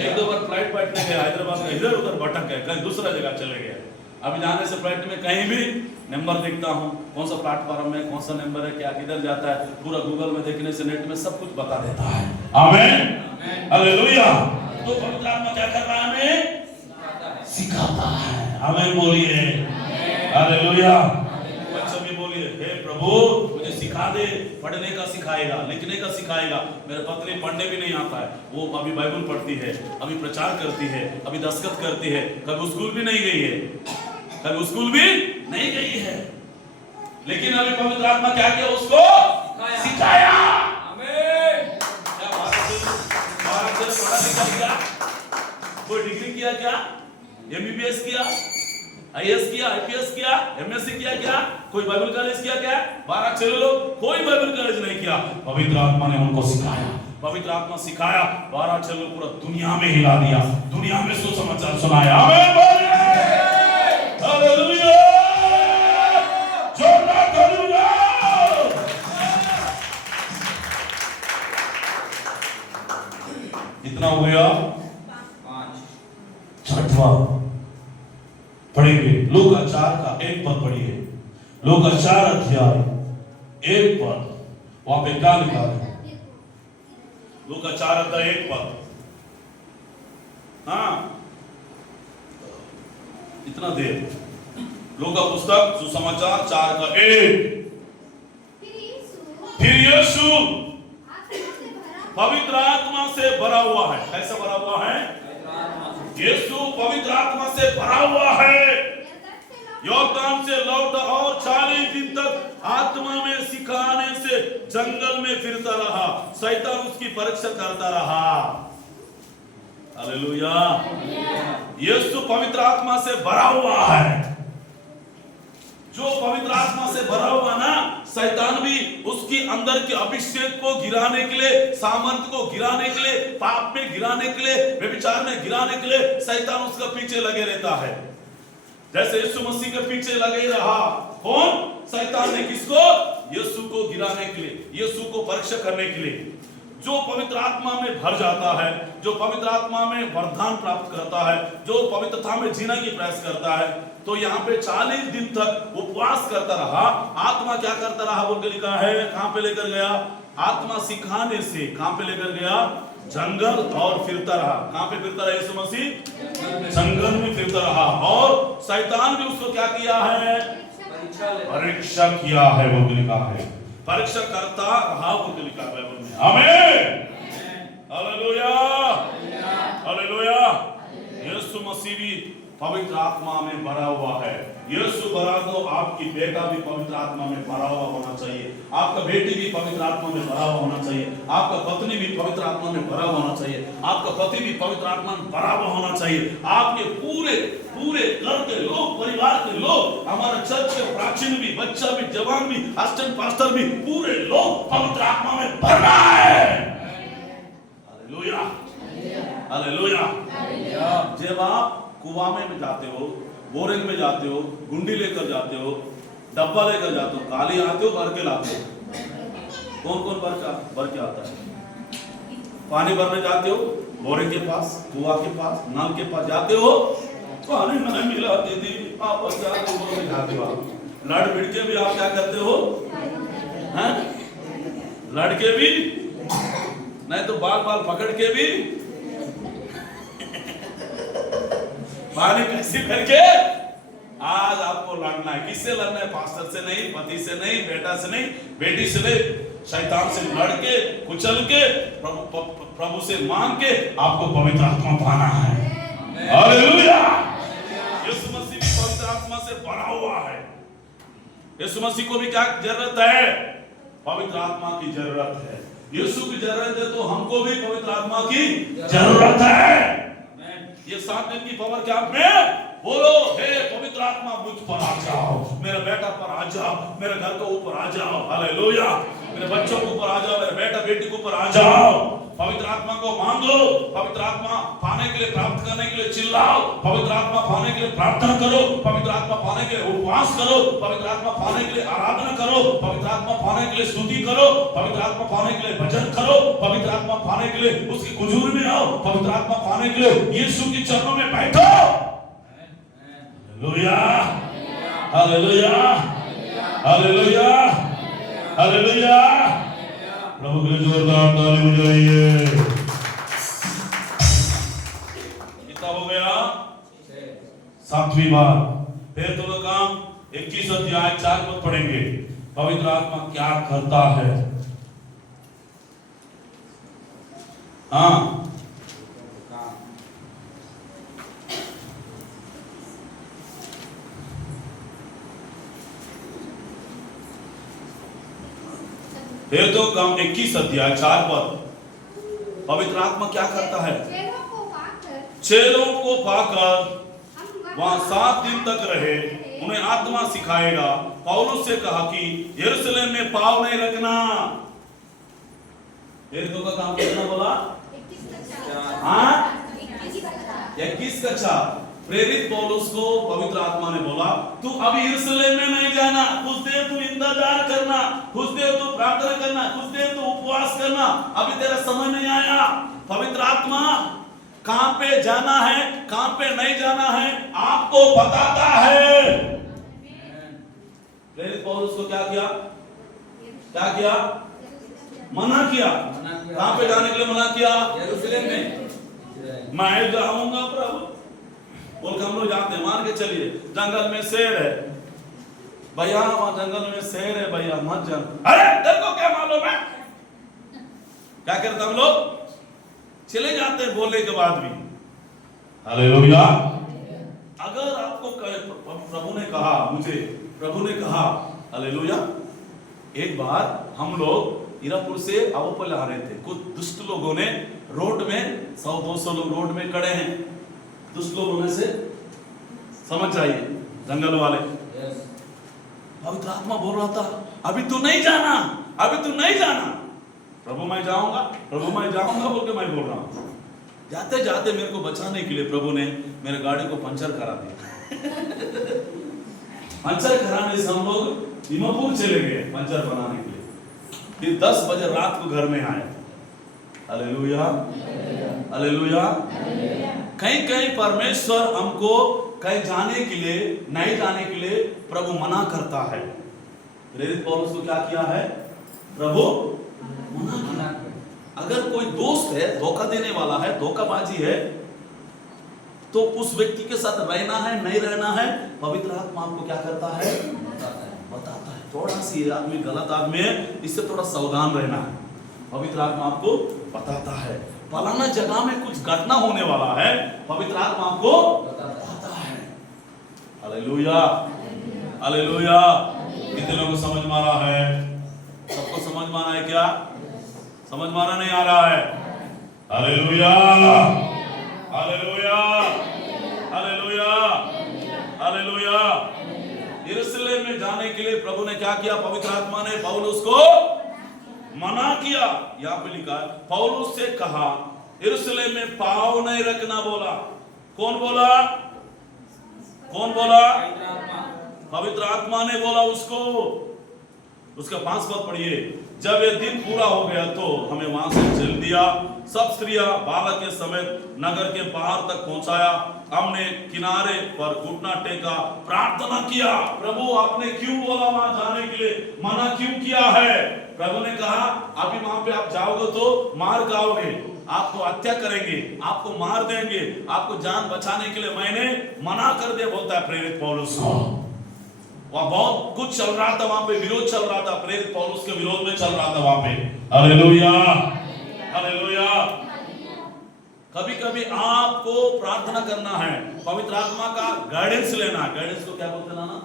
1-2 बार फ्लाइट बैठने गया हैदराबाद में, इधर उधर भटक गए, कहीं दूसरा जगह चले गए। अभी जाने से फ्लाइट में कहीं भी नंबर देखता हूँ, कौन सा प्लेटफॉर्म है, कौन सा नंबर है, क्या किधर जाता है, पूरा गूगल में देखने से, नेट में सब कुछ बता देता है। आमीन। हालेलुया। तो पवित्र आत्मा क्या कर रहा है? हमें सिखाता है। आमीन बोलिए। हालेलुया। बच्चों भी बोलिए, हे प्रभु मुझे सिखा दे। पढ़ने का सिखाएगा, लिखने का सिखाएगा। मेरे पत्नी पढ़ने भी नहीं आता है, वो अभी बाइबल पढ़ती है, अभी प्रचार करती है, अभी दस्तखत करती है, कभी स्कूल भी नहीं गई है, कभी स्कूल भी नहीं गई है, लेकिन अभी पवित्र आत्मा क्या किया? उसको सिखाया। आमीन। क्या बात है? पढ़ा लिखा किया, कोई डिग्री किया क्या? MBBS किया, IAS किया, IPS किया, MSc किया क्या? कोई बाइबल कॉलेज किया क्या? 12 चलो लोग, कोई बाइबल कॉलेज नहीं किया। पवित्र आत्मा ने उनको सिखाया। पवित्र आत्मा सिखाया, 12 चलो पूरा दुनिया में हिला दिया, दुनिया में सुसमाचार सुनाया। आमीन बोलिए। हालेलुया। जोरदार हालेलुया। इतना हो गया। 5 छठवां पढ़ेंगे, लूका 4 का 1 पद पढ़िए। लूका 4 अध्याय 1 पद, वहां पे क्या लिखा है? लूका 4 अध्याय 1 पद। हाँ, इतना देर। लूका पुस्तक सुसमाचार 4 का 1। फिर यीशु पवित्र आत्मा से भरा हुआ है। कैसे भरा हुआ है? यीशु पवित्र आत्मा से भरा हुआ है, यॉर्दान से लौटा और 40 दिन तक आत्मा में सिखाने से जंगल में फिरता रहा, शैतान उसकी परीक्षा करता रहा। हालेलुया। यीशु पवित्र आत्मा से भरा हुआ है। जो पवित्र आत्मा से भरा हुआ ना, शैतान भी उसकी अंदर के अभिषेक को गिराने के लिए, सामर्थ को गिराने के लिए, पाप में गिराने के लिए, व्यभिचार में गिराने के लिए शैतान उसका पीछे लगे रहता है। जैसे यीशु मसीह के पीछे लगे रहा कौन? शैतान ने। किसको? यीशु को गिराने के लिए, यीशु को परीक्षा करने के लिए। जो पवित्र आत्मा में भर जाता है, जो पवित्र आत्मा में वरदान प्राप्त करता है, जो पवित्रता में जीने की प्रयास करता है, तो यहाँ पे 40 दिन तक उपवास करता रहा। आत्मा क्या करता रहा बोल के लिखा है, कहां पे लेकर गया? आत्मा सिखाने से कहां पे लेकर गया? जंगल और फिरता रहा। कहां पे फिरता रहा यीशु मसीह? जंगल में फिरता रहा। और शैतान भी उसको क्या किया है? परीक्षा किया है, वो लिखा है। परीक्षा करता रहा, वो लिखा है बाइबल में। आमीन, हालेलुया, हालेलुया। यीशु मसीह भी पवित्र आत्मा में भरा हुआ है। यीशु भरा तो आपकी बेटा भी पवित्र आत्मा में भरा हुआ होना चाहिए, आपका बेटी भी पवित्र आत्मा में भरा हुआ होना चाहिए, आपका पत्नी भी पवित्र आत्मा में भरा हुआ होना चाहिए, आपका पति भी पवित्र आत्मा में भरा हुआ होना चाहिए। आपके पूरे पूरे घर के लोग, परिवार के लोग, हमारे चर्च के प्राचीन भी, बच्चा भी, जवान भी, असिस्टेंट पास्टर भी, पूरे लोग पवित्र आत्मा में भरना है। Hallelujah, hallelujah. जब आप कुआं में जाते हो, बोरिंग में जाते हो, गुंडी लेकर जाते हो, डब्बा लेकर जाते हो, काली आते हो, भर के लाते हो। कौन कौन भर के आता है? पानी भरने जाते हो, बोरिंग के पास, कुआं के पास, नल के पास जाते हो, पानी नहीं मिला दीदी, वापस जाते हो। लड़ भिड़ के भी आप क्या करते हो? हैं? लड़के भी नहीं तो बाल बाल पकड़ के भी पानी कैसे करके आज आपको लड़ना है। किससे लड़ना है? पास्टर से नहीं, पति से नहीं, बेटा से नहीं, बेटी से नहीं, शैतान से लड़ के, कुचल के, प्रभु से मांग के आपको पवित्र आत्मा पाना है। हालेलुया। यीशु मसीह भी पवित्र आत्मा से भरा हुआ है। यीशु मसीह को भी क्या जरूरत है? पवित्र आत्मा की जरूरत है। यीशु की जरूरत है तो हमको भी पवित्र आत्मा की जरूरत है। ये 7 दिन की पावर क्या में बोलो, हे पवित्र आत्मा मुझ पर आ जाओ, मेरे बेटा पर आ जाओ, मेरे घर के ऊपर आ जाओ, हालेलुया, मेरे बच्चों के ऊपर आ जाओ, मेरे बेटा बेटी के ऊपर आ जाओ। पवित्र आत्मा को मांगो, पवित्र आत्मा पाने के लिए, प्राप्त करने के लिए चिल्लाओ, पवित्र आत्मा पाने के लिए प्रार्थना करो, पवित्र आत्मा पाने के लिए उपवास करो, पवित्र आत्मा पाने के लिए आराधना करो, पवित्र आत्मा पाने के लिए स्तुति करो, पवित्र आत्मा पाने के लिए भजन करो, पवित्र आत्मा पाने के लिए उसकी हुजूर में आओ, पवित्र आत्मा पाने के लिए यीशु के चरणों में बैठो। Hallelujah, hallelujah, hallelujah, hallelujah. प्रभु के जोरदार ताली बजाइए। कितना हो गया? 7वीं बार। फिर तो काम 21 अध्याय 4 पद पढ़ेंगे। पवित्र आत्मा क्या करता है? हाँ, फिर तो काम 21 अध्याय 4 पद। पवित्र आत्मा क्या करता है? चेलों को पाकर वहां 7 दिन तक रहे, उन्हें आत्मा सिखाएगा। पौलुस से कहा कि यरूशलेम में पाँव नहीं रखना। फिर तो का काम कितना बोला? 21 कक्षा। प्रेरित पौलुस को पवित्र आत्मा ने बोला, तू अभी यरूशलेम में नहीं जाना, कुछ देर तू इंतजार करना, कुछ देर तू प्रार्थना करना, कुछ देर तू उपवास करना, अभी तेरा समय नहीं आया। पवित्र आत्मा कहां पे जाना है, कहां पे नहीं जाना है, आपको बताता है। प्रेरित पौलुस को क्या किया? क्या किया? मना किया। कहां पे जाने के लिए मना किया? यरूशलेम में। मैं जाऊंगा प्रभु, बोल हम लोग जाते हैं, मान के चलिए जंगल में शेर है भैया, वहां जंगल में शेर है भैया, मत जाना। अरे तेरे को क्या मालूम है? क्या करते हम लोग? चले जाते हैं बोलने के बाद भी। हालेलुया। अगर आपको प्रभु ने कहा, मुझे प्रभु ने कहा, हालेलुया। एक बार हम लोग हीरापुर से अवोपल्ली आ रहे थे, कुछ दुष्ट लोगों ने रोड में 100-200 लोग रोड में खड़े हैं, दुष्ट लोग होने से समझ जाइए, जंगल वाले। पवित्र आत्मा बोल रहा था, अभी तू नहीं जाना, अभी तू नहीं जाना। प्रभु मैं जाऊंगा, प्रभु मैं जाऊंगा बोल के मैं बोल रहा हूं। जाते जाते मेरे को बचाने के लिए प्रभु ने मेरे गाड़ी को पंचर करा दिया। पंचर कराने से हम लोग दीमापुर चले गए पंचर बनाने के लिए। फिर 10 बजे रात को घर में आए। Hallelujah, hallelujah. कहीं कहीं परमेश्वर हमको कहीं जाने के लिए, नहीं जाने के लिए प्रभु मना करता है। प्रेरित पौलुस को क्या किया है? प्रभु मना किया। अगर कोई दोस्त है, धोखा देने वाला है, धोखाबाजी है, तो उस व्यक्ति के साथ रहना है नहीं रहना है, पवित्र आत्मा आपको क्या करता है? बताता है। थोड़ा सी आदमी गलत आदमी है, इससे थोड़ा सावधान रहना है। पवित्र आत्मा आपको बताता है फलाना जगह में कुछ घटना होने वाला है, पवित्र आत्मा आपको बताता है। Hallelujah, hallelujah. कितने लोगों को समझ में आ रहा है? सबको समझ में आ रहा है क्या? समझ में आ रहा नहीं आ रहा है? Hallelujah, hallelujah, hallelujah, hallelujah. यरूशलेम में जाने के लिए प्रभु ने क्या किया? पवित्र आत्मा ने पौलुस को मना किया। यहाँ पे लिखा है, पौलुस से कहा यरूशलेम में पाँव नहीं रखना बोला। कौन बोला? कौन बोला? पवित्र आत्मा ने बोला उसको। उसका 5 पद पढ़िए। जब ये दिन पूरा हो गया तो हमें वहां से चल दिया, सब स्त्रियां बालक के समेत नगर के बाहर तक पहुंचाया। हमने किनारे पर घुटना टेका, प्रार्थना किया। प्रभु आपने क्यों बोला वहां जाने के लिए, मना क्यों किया है? प्रभु ने कहा अभी वहां पे आप जाओगे तो मार खाओगे, आपको हत्या करेंगे, आपको मार देंगे, आपको जान बचाने के लिए मैंने मना कर दिया, बोलता है प्रेरित पौलुस को। वहां बहुत कुछ चल रहा था, वहां पे विरोध चल रहा था, प्रेरित पौलुस के विरोध में चल रहा था वहां पे। Hallelujah, hallelujah. कभी कभी आपको प्रार्थना करना है, पवित्र आत्मा का गाइडेंस लेना है। गाइडेंस को क्या बोलते हैं ना?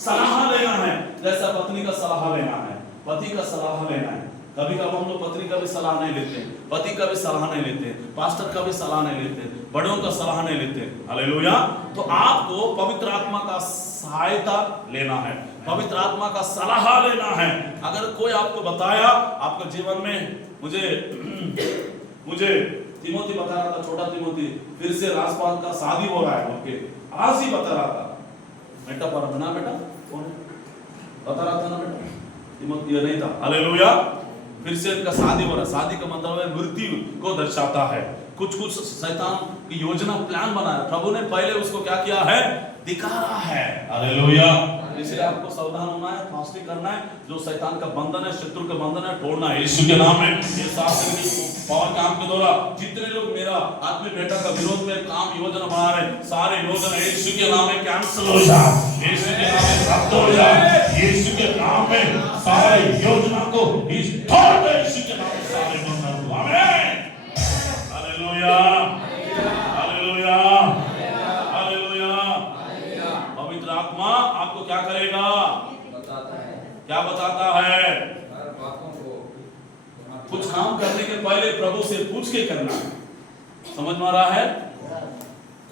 सलाह लेना है। जैसा पत्नी का सलाह लेना है, पति का सलाह लेना है। कभी कभी हम लोग पत्नी का भी सलाह नहीं लेते, पति का भी सलाह नहीं लेते, पास्टर का भी सलाह नहीं लेते, बड़ों का सलाह नहीं लेते। हालेलुया। तो आपको पवित्र आत्मा का सहायता लेना है, पवित्र आत्मा का सलाह लेना है। अगर कोई आपको बताया आपके जीवन में, मुझे तिमोथी बता रहा था, छोटा तिमोथी, फिर से राजपाल का शादी हो रहा है उनके, आज ही बता रहा था। बेटा पर बना, बेटा कौन बता रहा था ना? बेटा तिमोथी नहीं था। हालेलुया। फिर से इनका शादी हो रहा है। शादी का मतलब है मृत्यु को दर्शाता है। कुछ कुछ शैतान की योजना प्लान बना है, प्रभु ने पहले उसको क्या किया है? दिखा रहा है। हालेलुया। इसलिए आपको सावधान होना है, फास्टिंग करना है। जो शैतान का बंधन है, शत्रु का बंधन है, तोड़ना है यीशु के नाम में। ये शासन की पावर काम के द्वारा जितने लोग मेरा आत्मिक बेटा का विरोध में काम योजना बना रहे, सारे योजना यीशु के नाम में कैंसिल हो जाए, यीशु के नाम में रद्द हो जाए, यीशु के नाम में सारे योजना को तोड़ दे, यीशु के नाम में सारे बंधन को। आमीन। Hallelujah, hallelujah, hallelujah. पवित्र आत्मा आपको क्या करेगा? बताता है। क्या बताता है? कुछ काम करने के पहले प्रभु से पूछ के करना। समझ में आ रहा है?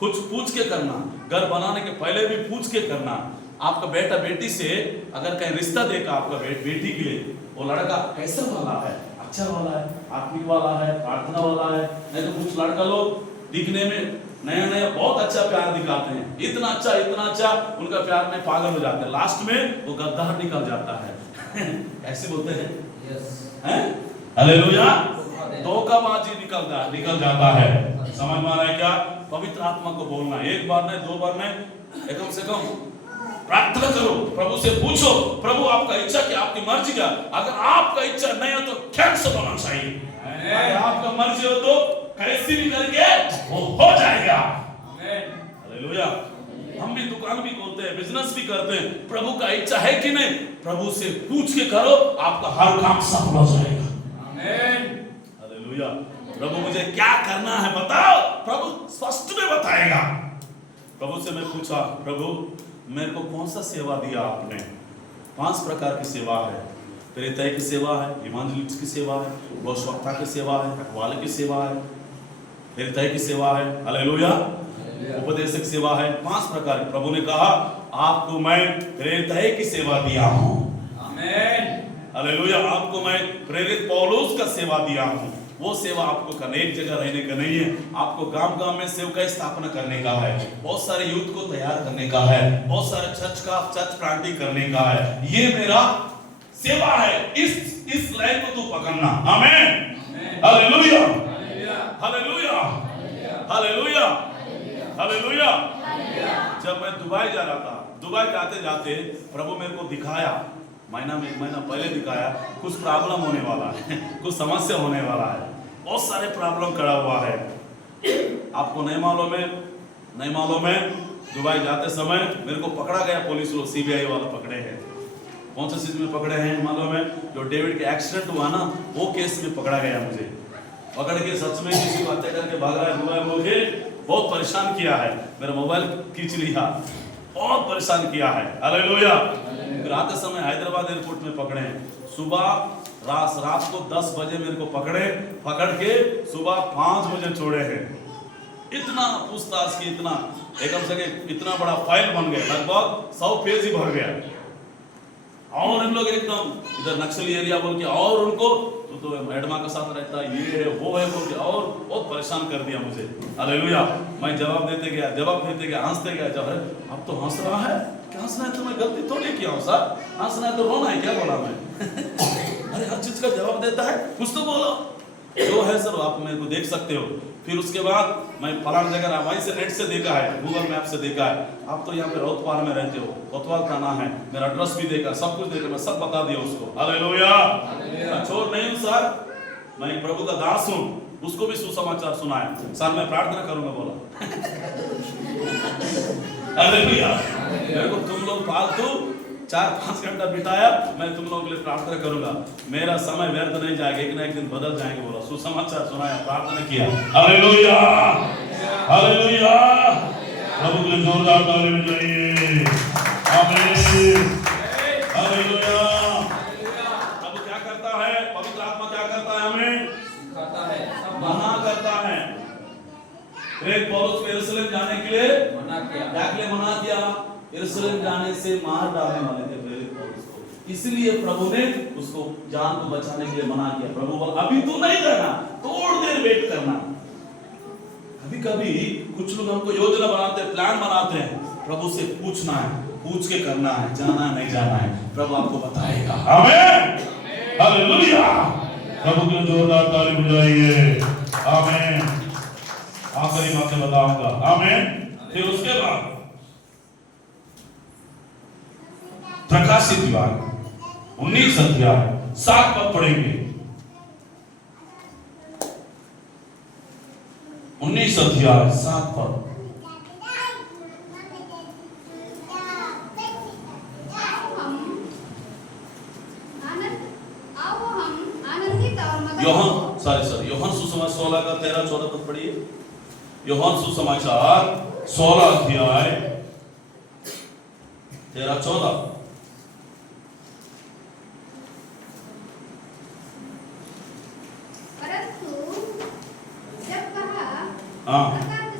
कुछ पूछ के करना। घर बनाने के पहले भी पूछ के करना। आपका बेटा बेटी से अगर कहीं रिश्ता देखा आपका बेटी के लिए, वो लड़का कैसा वाला है, अच्छा वाला है, आत्मिक वाला है, प्रार्थना वाला है, नहीं तो कुछ लड़का लोग दिखने में नया नया बहुत अच्छा प्यार दिखाते हैं, इतना अच्छा उनका प्यार में पागल हो जाते हैं, लास्ट में वो गद्दार निकल जाता है। ऐसे बोलते हैं, हैं? हालेलुया। धोखाबाजी निकल जाता है। समझ में आ रहा है क्या? पवित्र आत्मा को बोलना, एक बार नहीं, 2 बार नहीं, कम से कम प्रार्थना करो, प्रभु से पूछो, प्रभु आपका इच्छा क्या, आपकी मर्जी क्या? अगर आपका इच्छा नहीं हो तो कैंसिल होना चाहिए। अगर आपका मर्जी हो तो कैसे भी करके वो हो जाएगा। हालेलुया। हम भी दुकान भी खोलते हैं, बिजनेस भी करते हैं, प्रभु का इच्छा है कि नहीं, प्रभु से पूछ के करो, आपका हर काम सफल हो जाएगा। आमीन। हालेलुया। प्रभु मुझे क्या करना है बताओ, प्रभु स्पष्ट में बताएगा। प्रभु से मैं पूछा, प्रभु मेरे को कौन सा सेवा दिया आपने? 5 प्रकार की सेवा है। प्रेरित की सेवा है, इवांजेलिस्ट की सेवा है, भविष्यवक्ता की सेवा है, रखवाले की सेवा है, प्रेरित की सेवा है, हालेलुया, उपदेशक सेवा है। 5 प्रकार। प्रभु ने कहा आपको मैं प्रेरित की सेवा दिया हूं। आमीन। हालेलुया। आपको मैं प्रेरित पौलुस का सेवा दिया हूं। वो सेवा आपको करने, एक जगह रहने का नहीं है, आपको गांव-गांव में सेवकाई स्थापना करने का है, बहुत सारे यूथ को तैयार करने का है, बहुत सारे चर्च प्लांटिंग करने का है। ये मेरा सेवा है। इस लाइन को तू पकड़ना। आमीन। Hallelujah, hallelujah, hallelujah, hallelujah. जब मैं दुबई जा रहा था, दुबई जाते जाते प्रभु मेरे को दिखाया, महीना में 1 महीना पहले दिखाया, कुछ प्रॉब्लम होने वाला है, कुछ समस्या होने वाला है, बहुत सारे प्रॉब्लम खड़ा हुआ है। आपको नहीं मालूम है दुबई जाते समय मेरे को पकड़ा गया, पुलिस लोग सीबीआई वाला पकड़े हैं। कौन सा चीज में पकड़े हैं मालूम है? जो डेविड के एक्सीडेंट हुआ ना, वो केस में पकड़ा गया मुझे। पकड़ के सच में किसी को हत्या करके भाग रहा है दुबई, मुझे बहुत परेशान किया है, मेरा मोबाइल खींच लिया, बहुत परेशान किया है। हालेलुया। फिर आते समय हैदराबाद एयरपोर्ट में पकड़े हैं, सुबह रात को 10 बजे मेरे को पकड़ के सुबह 5 बजे छोड़े हैं। इतना पूछताछ की, इतना एकदम से इतना बड़ा फाइल बन गया, लगभग 100 पेज ही भर गया। और इन लोग एकदम इधर नक्सली एरिया बोल के, और उनको तो एडमा के साथ रहता है, ये है वो है बोल के, और बहुत परेशान कर दिया मुझे। हालेलुया। मैं जवाब देते गया, हंसते गया। जब अब तो हंस रहा है, क्या हंसना है? तो मैं गलती तो नहीं किया हूँ सर, हंसना है तो रोना है क्या? बोला मैं अरे हर चीज का जवाब देता है, कुछ तो बोलो। जो है सर आप मेरे को देख सकते हो। फिर उसके बाद मैं फलाना जगह वहीं से नेट से देखा है, गूगल मैप से देखा है, आप तो यहाँ पे रौतवाल में रहते हो, रौतवाल थाना है, मेरा एड्रेस भी देखा, सब कुछ देखा, मैं सब बता दिया उसको। हालेलुया। मैं चोर नहीं हूँ सर, मैं प्रभु का दास हूँ। उसको भी सुसमाचार सुनाया, सर मैं प्रार्थना करूंगा बोला। हालेलुया। मेरे को तुम लोग फालतू 4-5 घंटा बिताया, मैं तुम लोगों के लिए प्रार्थना करूंगा, मेरा समय व्यर्थ नहीं जाएगा, एक ना एक दिन बदल जाएंगे बोला। सुसमाचार सुनाया, प्रार्थना किया। Hallelujah, hallelujah. प्रभु के लिए जोरदार ताली बजाइए। आमीन, हालेलुया। प्रभु क्या करता है? पवित्र आत्मा क्या करता है? हमें मना करता है। एक पौलुस को यरूशलेम जाने के लिए मना किया। यरूशलेम जाने से मार डालने वाले थे प्रेरित पौलुस को, इसलिए प्रभु ने उसको जान को बचाने के लिए मना किया। प्रभु बोला अभी तू नहीं करना, थोड़ी देर वेट करना। कभी कभी कुछ लोग हमको योजना बनाते हैं, प्लान बनाते हैं, प्रभु से पूछना है, पूछ के करना है, जाना है नहीं जाना है, प्रभु आपको बताएगा। आमीन, हालेलुया। प्रभु के जोरदार ताली बजाइए। आमीन। आखिरी बातें बताऊंगा। आमीन। फिर उसके बाद प्रकाशित विभाग 19 अध्याय 7 पद पढ़ेंगे। 19 अध्याय 7 पद। यूहन्ना सुसमाचार 16 का 13-14 पद पढ़िए। यूहन्ना सुसमाचार 16 अध्याय 13-14।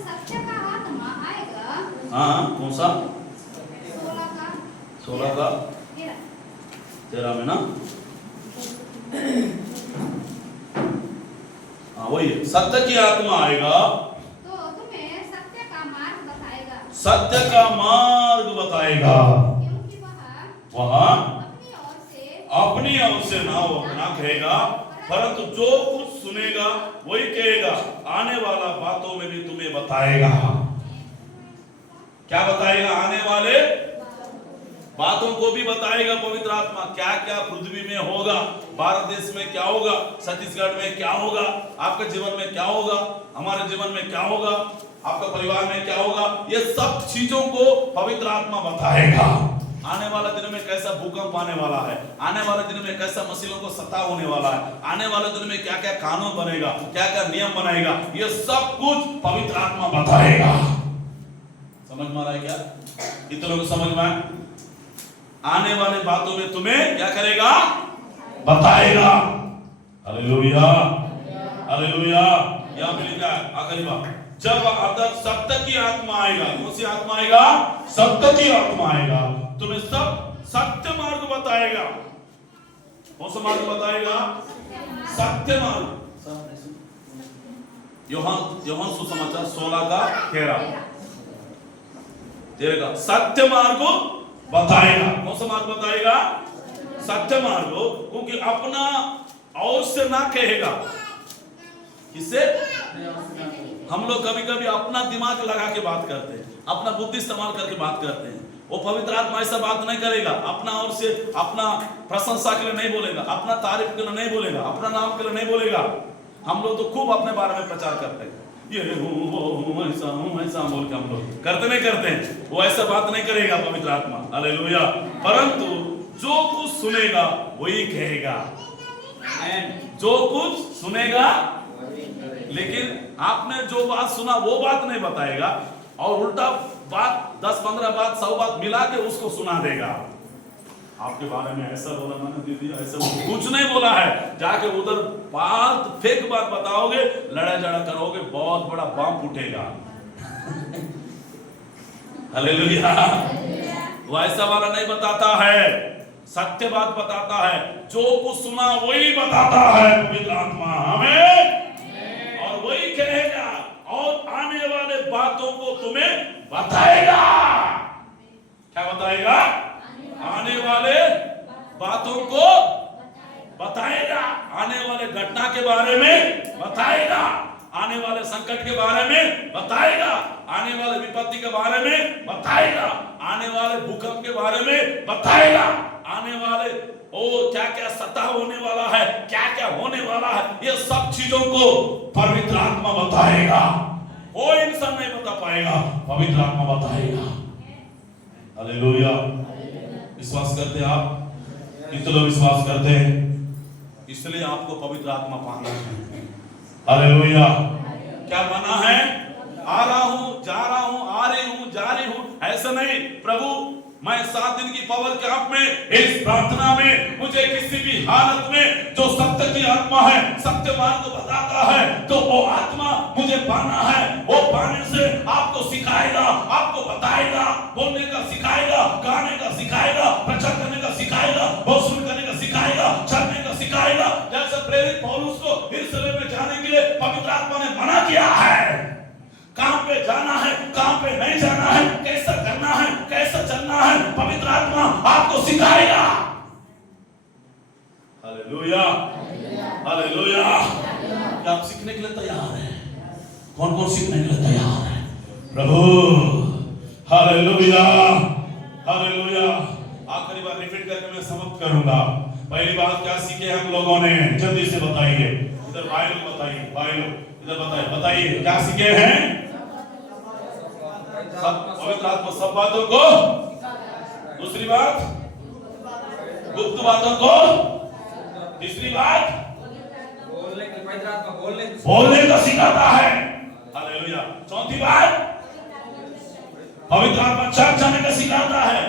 सत्य का आत्मा आएगा। हाँ, कौन सा? 16 का 13 में ना? हाँ वही है। सत्य की आत्मा आएगा तो तुम्हें सत्य का मार्ग बताएगा। सत्य का मार्ग बताएगा। क्योंकि वह अपनी ओर से ना वो अपना कहेगा, परंतु जो कुछ सुनेगा वही कहेगा, आने वाला बातों में भी तुम्हें बताएगा। क्या बताएगा? आने वाले बातों को भी बताएगा पवित्र आत्मा। क्या क्या पृथ्वी में होगा, भारत देश में क्या होगा, छत्तीसगढ़ में क्या होगा, आपके जीवन में क्या होगा, हमारे जीवन में क्या होगा, आपका परिवार में क्या होगा, ये सब चीजों को पवित्र आत्मा बताएगा। आने वाले दिन में कैसा भूकंप आने वाला है, आने वाले दिन में कैसा मसीहों को सताव होने वाला है, आने वाले दिन में क्या क्या कानून बनेगा, क्या क्या नियम बनेगा, ये सब कुछ पवित्र आत्मा बताएगा। समझ में आ रहा है क्या? इतने लोग समझ में? आने वाले बातों में तुम्हें क्या करेगा? बताएगा। Hallelujah, hallelujah. यहाँ पे लिखा है आखिरी बात, जब सत्य की आत्मा आएगा। कौन सी आत्मा आएगा? सत्य की आत्मा आएगा, तुम्हें सब सत्य मार्ग बताएगा। कौन सा मार्ग बताएगा? सत्य मार्ग। यूहन्ना सुसमाचार 16 का 13 सत्य मार्ग बताएगा। कौन सा मार्ग बताएगा? सत्य मार्ग। क्योंकि अपना और से ना कहेगा। किससे? हम लोग कभी कभी अपना दिमाग लगा के बात करते हैं, अपना बुद्धि इस्तेमाल करके बात करते हैं। वो पवित्र आत्मा ऐसा बात नहीं करेगा, अपना ओर से अपना प्रशंसा के लिए नहीं बोलेगा, अपना तारीफ के लिए नहीं बोलेगा, अपना नाम के लिए नहीं बोलेगा। हम लोग तो खूब अपने बारे में प्रचार करते हैं, ये हूँ वो हूँ ऐसा बोल के हम लोग करते नहीं करते हैं। वो ऐसा बात नहीं करेगा पवित्र आत्मा, हालेलुया। परंतु जो कुछ सुनेगा वही कहेगा, जो कुछ सुनेगा, लेकिन आपने जो बात सुना वो बात नहीं बताएगा, और उल्टा बात 10-15 बात 100 बात मिला के उसको सुना देगा। आपके बारे में ऐसा बोला मैंने दीदी, ऐसा कुछ नहीं बोला है, जाके उधर बात फेक बात बताओगे, लड़ा झगड़ा करोगे, बहुत बड़ा बम उठेगा। हालेलुया। वो ऐसा वाला नहीं बताता है, सत्य बात बताता है, जो कुछ सुना वही बताता है पवित्र आत्मा हमें, और वही कहेगा और आने वाले बातों को तुम्हें बताएगा। क्या बताएगा? आने वाले बातों को बताएगा, आने वाले घटना के बारे में बताएगा, आने वाले संकट के बारे में बताएगा, आने वाले विपत्ति के बारे में बताएगा, आने वाले भूकंप के बारे में बताएगा, आने वाले क्या क्या सता होने वाला है, क्या क्या होने वाला है, ये सब चीजों को पवित्र आत्मा बताएगा। कोई इंसान नहीं बता पाएगा, पवित्र आत्मा बताएगा। हालेलुया। विश्वास करते हैं आप? कितने लोग विश्वास करते हैं? इसलिए आपको पवित्र आत्मा पाना है। हालेलुया। क्या पाना है? आ रहा हूं, जा रहा हूं, आ रही हूं, जा रही हूं, ऐसा नहीं। प्रभु मैं 7 दिन की पावर कैंप में इस प्रार्थना में मुझे किसी भी हालत में जो सत्य की आत्मा है, सत्य मार्ग को बताता है, तो वो आत्मा मुझे पाना है। वो पाने से आपको सिखाएगा, आपको बताएगा, बोलने का सिखाएगा, गाने का सिखाएगा, प्रचार करने का सिखाएगा, भोजन करने का सिखाएगा, चलने का सिखाएगा। जैसे प्रेरित पौलुस को यरूशलेम में जाने के लिए पवित्र आत्मा ने मना किया है, कहां पे जाना है, कहां पे नहीं जाना है, कैसा करना है, कैसा चलना है, पवित्र आत्मा आपको सिखाएगा। Hallelujah, hallelujah. क्या आप सीखने के लिए तैयार हैं? कौन कौन सीखने के लिए तैयार है? प्रभु हालेलुया, हालेलुया। आखिरी बार रिपीट करके मैं समाप्त करूंगा। पहली बात क्या सीखे हम लोगों ने, जल्दी से बताइए। इधर भाई लोग बताइए, भाई लोग इधर बताइए क्या सीखे हैं? पवित्र आत्मा सब बातों को, दूसरी बात गुप्त बातों को, तीसरी बात बोलने का सिखाता है। हालेलुया। चौथी बात पवित्र आत्मा चर्च जाने का सिखाता है।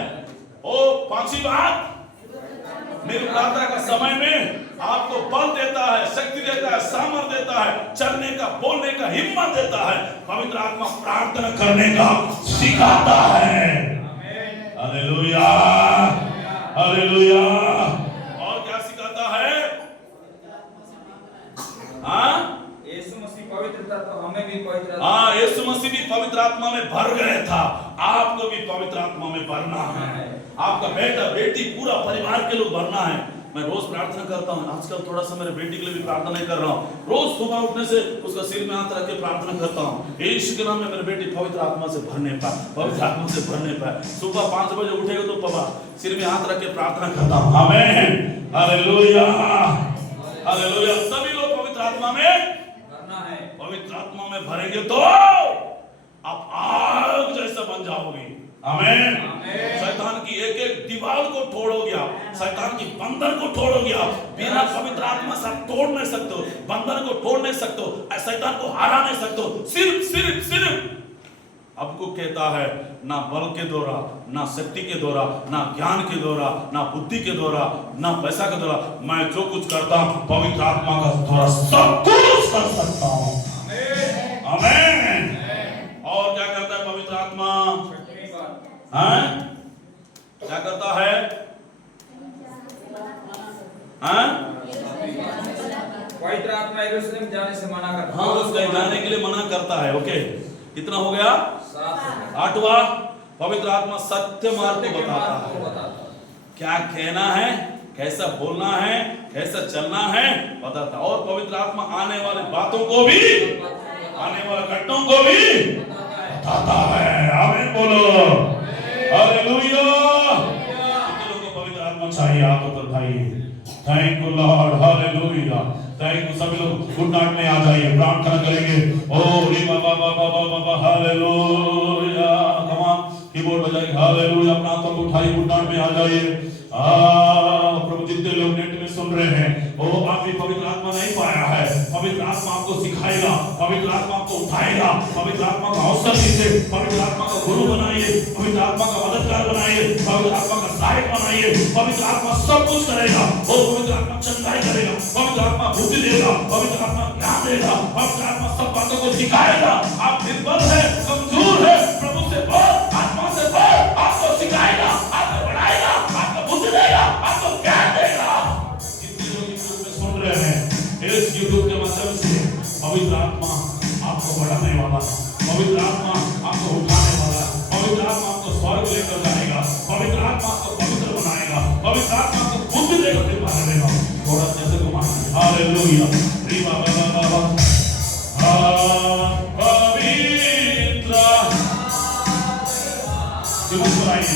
और पांचवी बात मेरी प्रार्थना का समय में आपको बल देता है, शक्ति देता है, सामर्थ देता है, चलने का, बोलने का, हिम्मत देता है। पवित्र आत्मा प्रार्थना करने का सिखाता है। Hallelujah, hallelujah. और क्या सिखाता है? यीशु मसीह पवित्र था तो हमें भी पवित्र, यीशु मसीह भी पवित्र आत्मा में भर गया था, आपको भी पवित्र आत्मा में भरना है। आपका बेटा बेटी पूरा परिवार के लोग भरना है। मैं रोज प्रार्थना करता हूँ, आजकल थोड़ा सा मेरे बेटी के लिए भी प्रार्थना नहीं कर रहा हूँ। रोज सुबह उठने से उसका सिर में हाथ रख के प्रार्थना करता हूँ, यीशु के नाम में मेरे बेटी पवित्र आत्मा से भरने पाए, पवित्र आत्मा से भरने पाए। सुबह 5 बजे उठेगा तो पापा सिर में हाथ रख के प्रार्थना करता हूँ। आमीन, हालेलुया, हालेलुया। सभी लोग पवित्र आत्मा में भरना है। पवित्र आत्मा में भरेंगे तो आप आग जैसा बन जाओगे। आमीन। शैतान की एक एक दीवार को तोड़ोगे आप, शैतान की बंधन को तोड़ोगे आप। बिना पवित्र आत्मा से आप तोड़ नहीं सकते हो, बंधन को तोड़ नहीं सकते हो, शैतान को हरा नहीं सकते हो। सिर्फ आपको कहता है, ना बल के द्वारा, ना शक्ति के द्वारा, ना ज्ञान के द्वारा, ना बुद्धि के द्वारा, ना पैसा के द्वारा, मैं जो कुछ करता हूँ पवित्र आत्मा का द्वारा सब कुछ कर सकता हूँ। आमीन। और क्या करता है पवित्र आत्मा? क्या करता है? पवित्र आत्मा यरूशलेम जाने से मना करता है। उसके जाने के लिए मना करता है। ओके, कितना हो गया? 8वां, पवित्र आत्मा सत्य मार्ग को बताता है। क्या कहना है, कैसा बोलना है, कैसा चलना है बताता। और पवित्र आत्मा आने वाली बातों को भी, आने वाले घटनाओं को भी बताता है। आमीन बोलो, हालेलुया। चाहिए हाथ ऊपर उठाइए। Thank you Lord, hallelujah. Thank you. सभी लोग गुड नाइट में आ जाइए, प्रार्थना करेंगे। ओ री बाबा बाबा बाबा हालेलुया। कम ऑन कीबोर्ड बजाइए, हालेलुया। अपना हाथ उठाइए, गुड नाइट में आ जाइए। प्रभु जितने लोग नेट में सुन रहे हैं, ओ आप भी पवित्र आत्मा नहीं पाया है, पवित्र आत्मा आपको सिखाएगा, पवित्र आत्मा आपको उठाएगा, पवित्र आत्मा का अवसर दीजिए, पवित्र आत्मा का गुरु बनाइए, पवित्र आत्मा का मददगार बनाइए, पवित्र आत्मा का सहायक बनाइए। पवित्र आत्मा सब कुछ करेगा। वो पवित्र आत्मा चंगाई करेगा, पवित्र आत्मा बुद्धि देगा, पवित्र आत्मा ज्ञान देगा, पवित्र आत्मा सब बातों को सिखाएगा। आप निर्बल है, कमजोर है, प्रभु से बोल, आत्मा से बोल, आपको सिखाएगा, आपको बढ़ाएगा, आपको बुद्धि देगा, आपको ज्ञान देगा। कितने लोग यूट्यूब में सुन रहे हैं, इस यूट्यूब के माध्यम से पवित्र आत्मा आपको बढ़ाने वाला, पवित्र आत्मा आपको उठाने वाला, पवित्र आत्मा आपको स्वर्ग लेकर जाएगा, पवित्र आत्मा आपको पवित्र बनाएगा, पवित्र आत्मा आपको बुद्धि देकर कृपा करेगा। थोड़ा जैसे घुमा, हालेलुया। री बाबा बाबा पवित्र, जो मुस्कुराइए,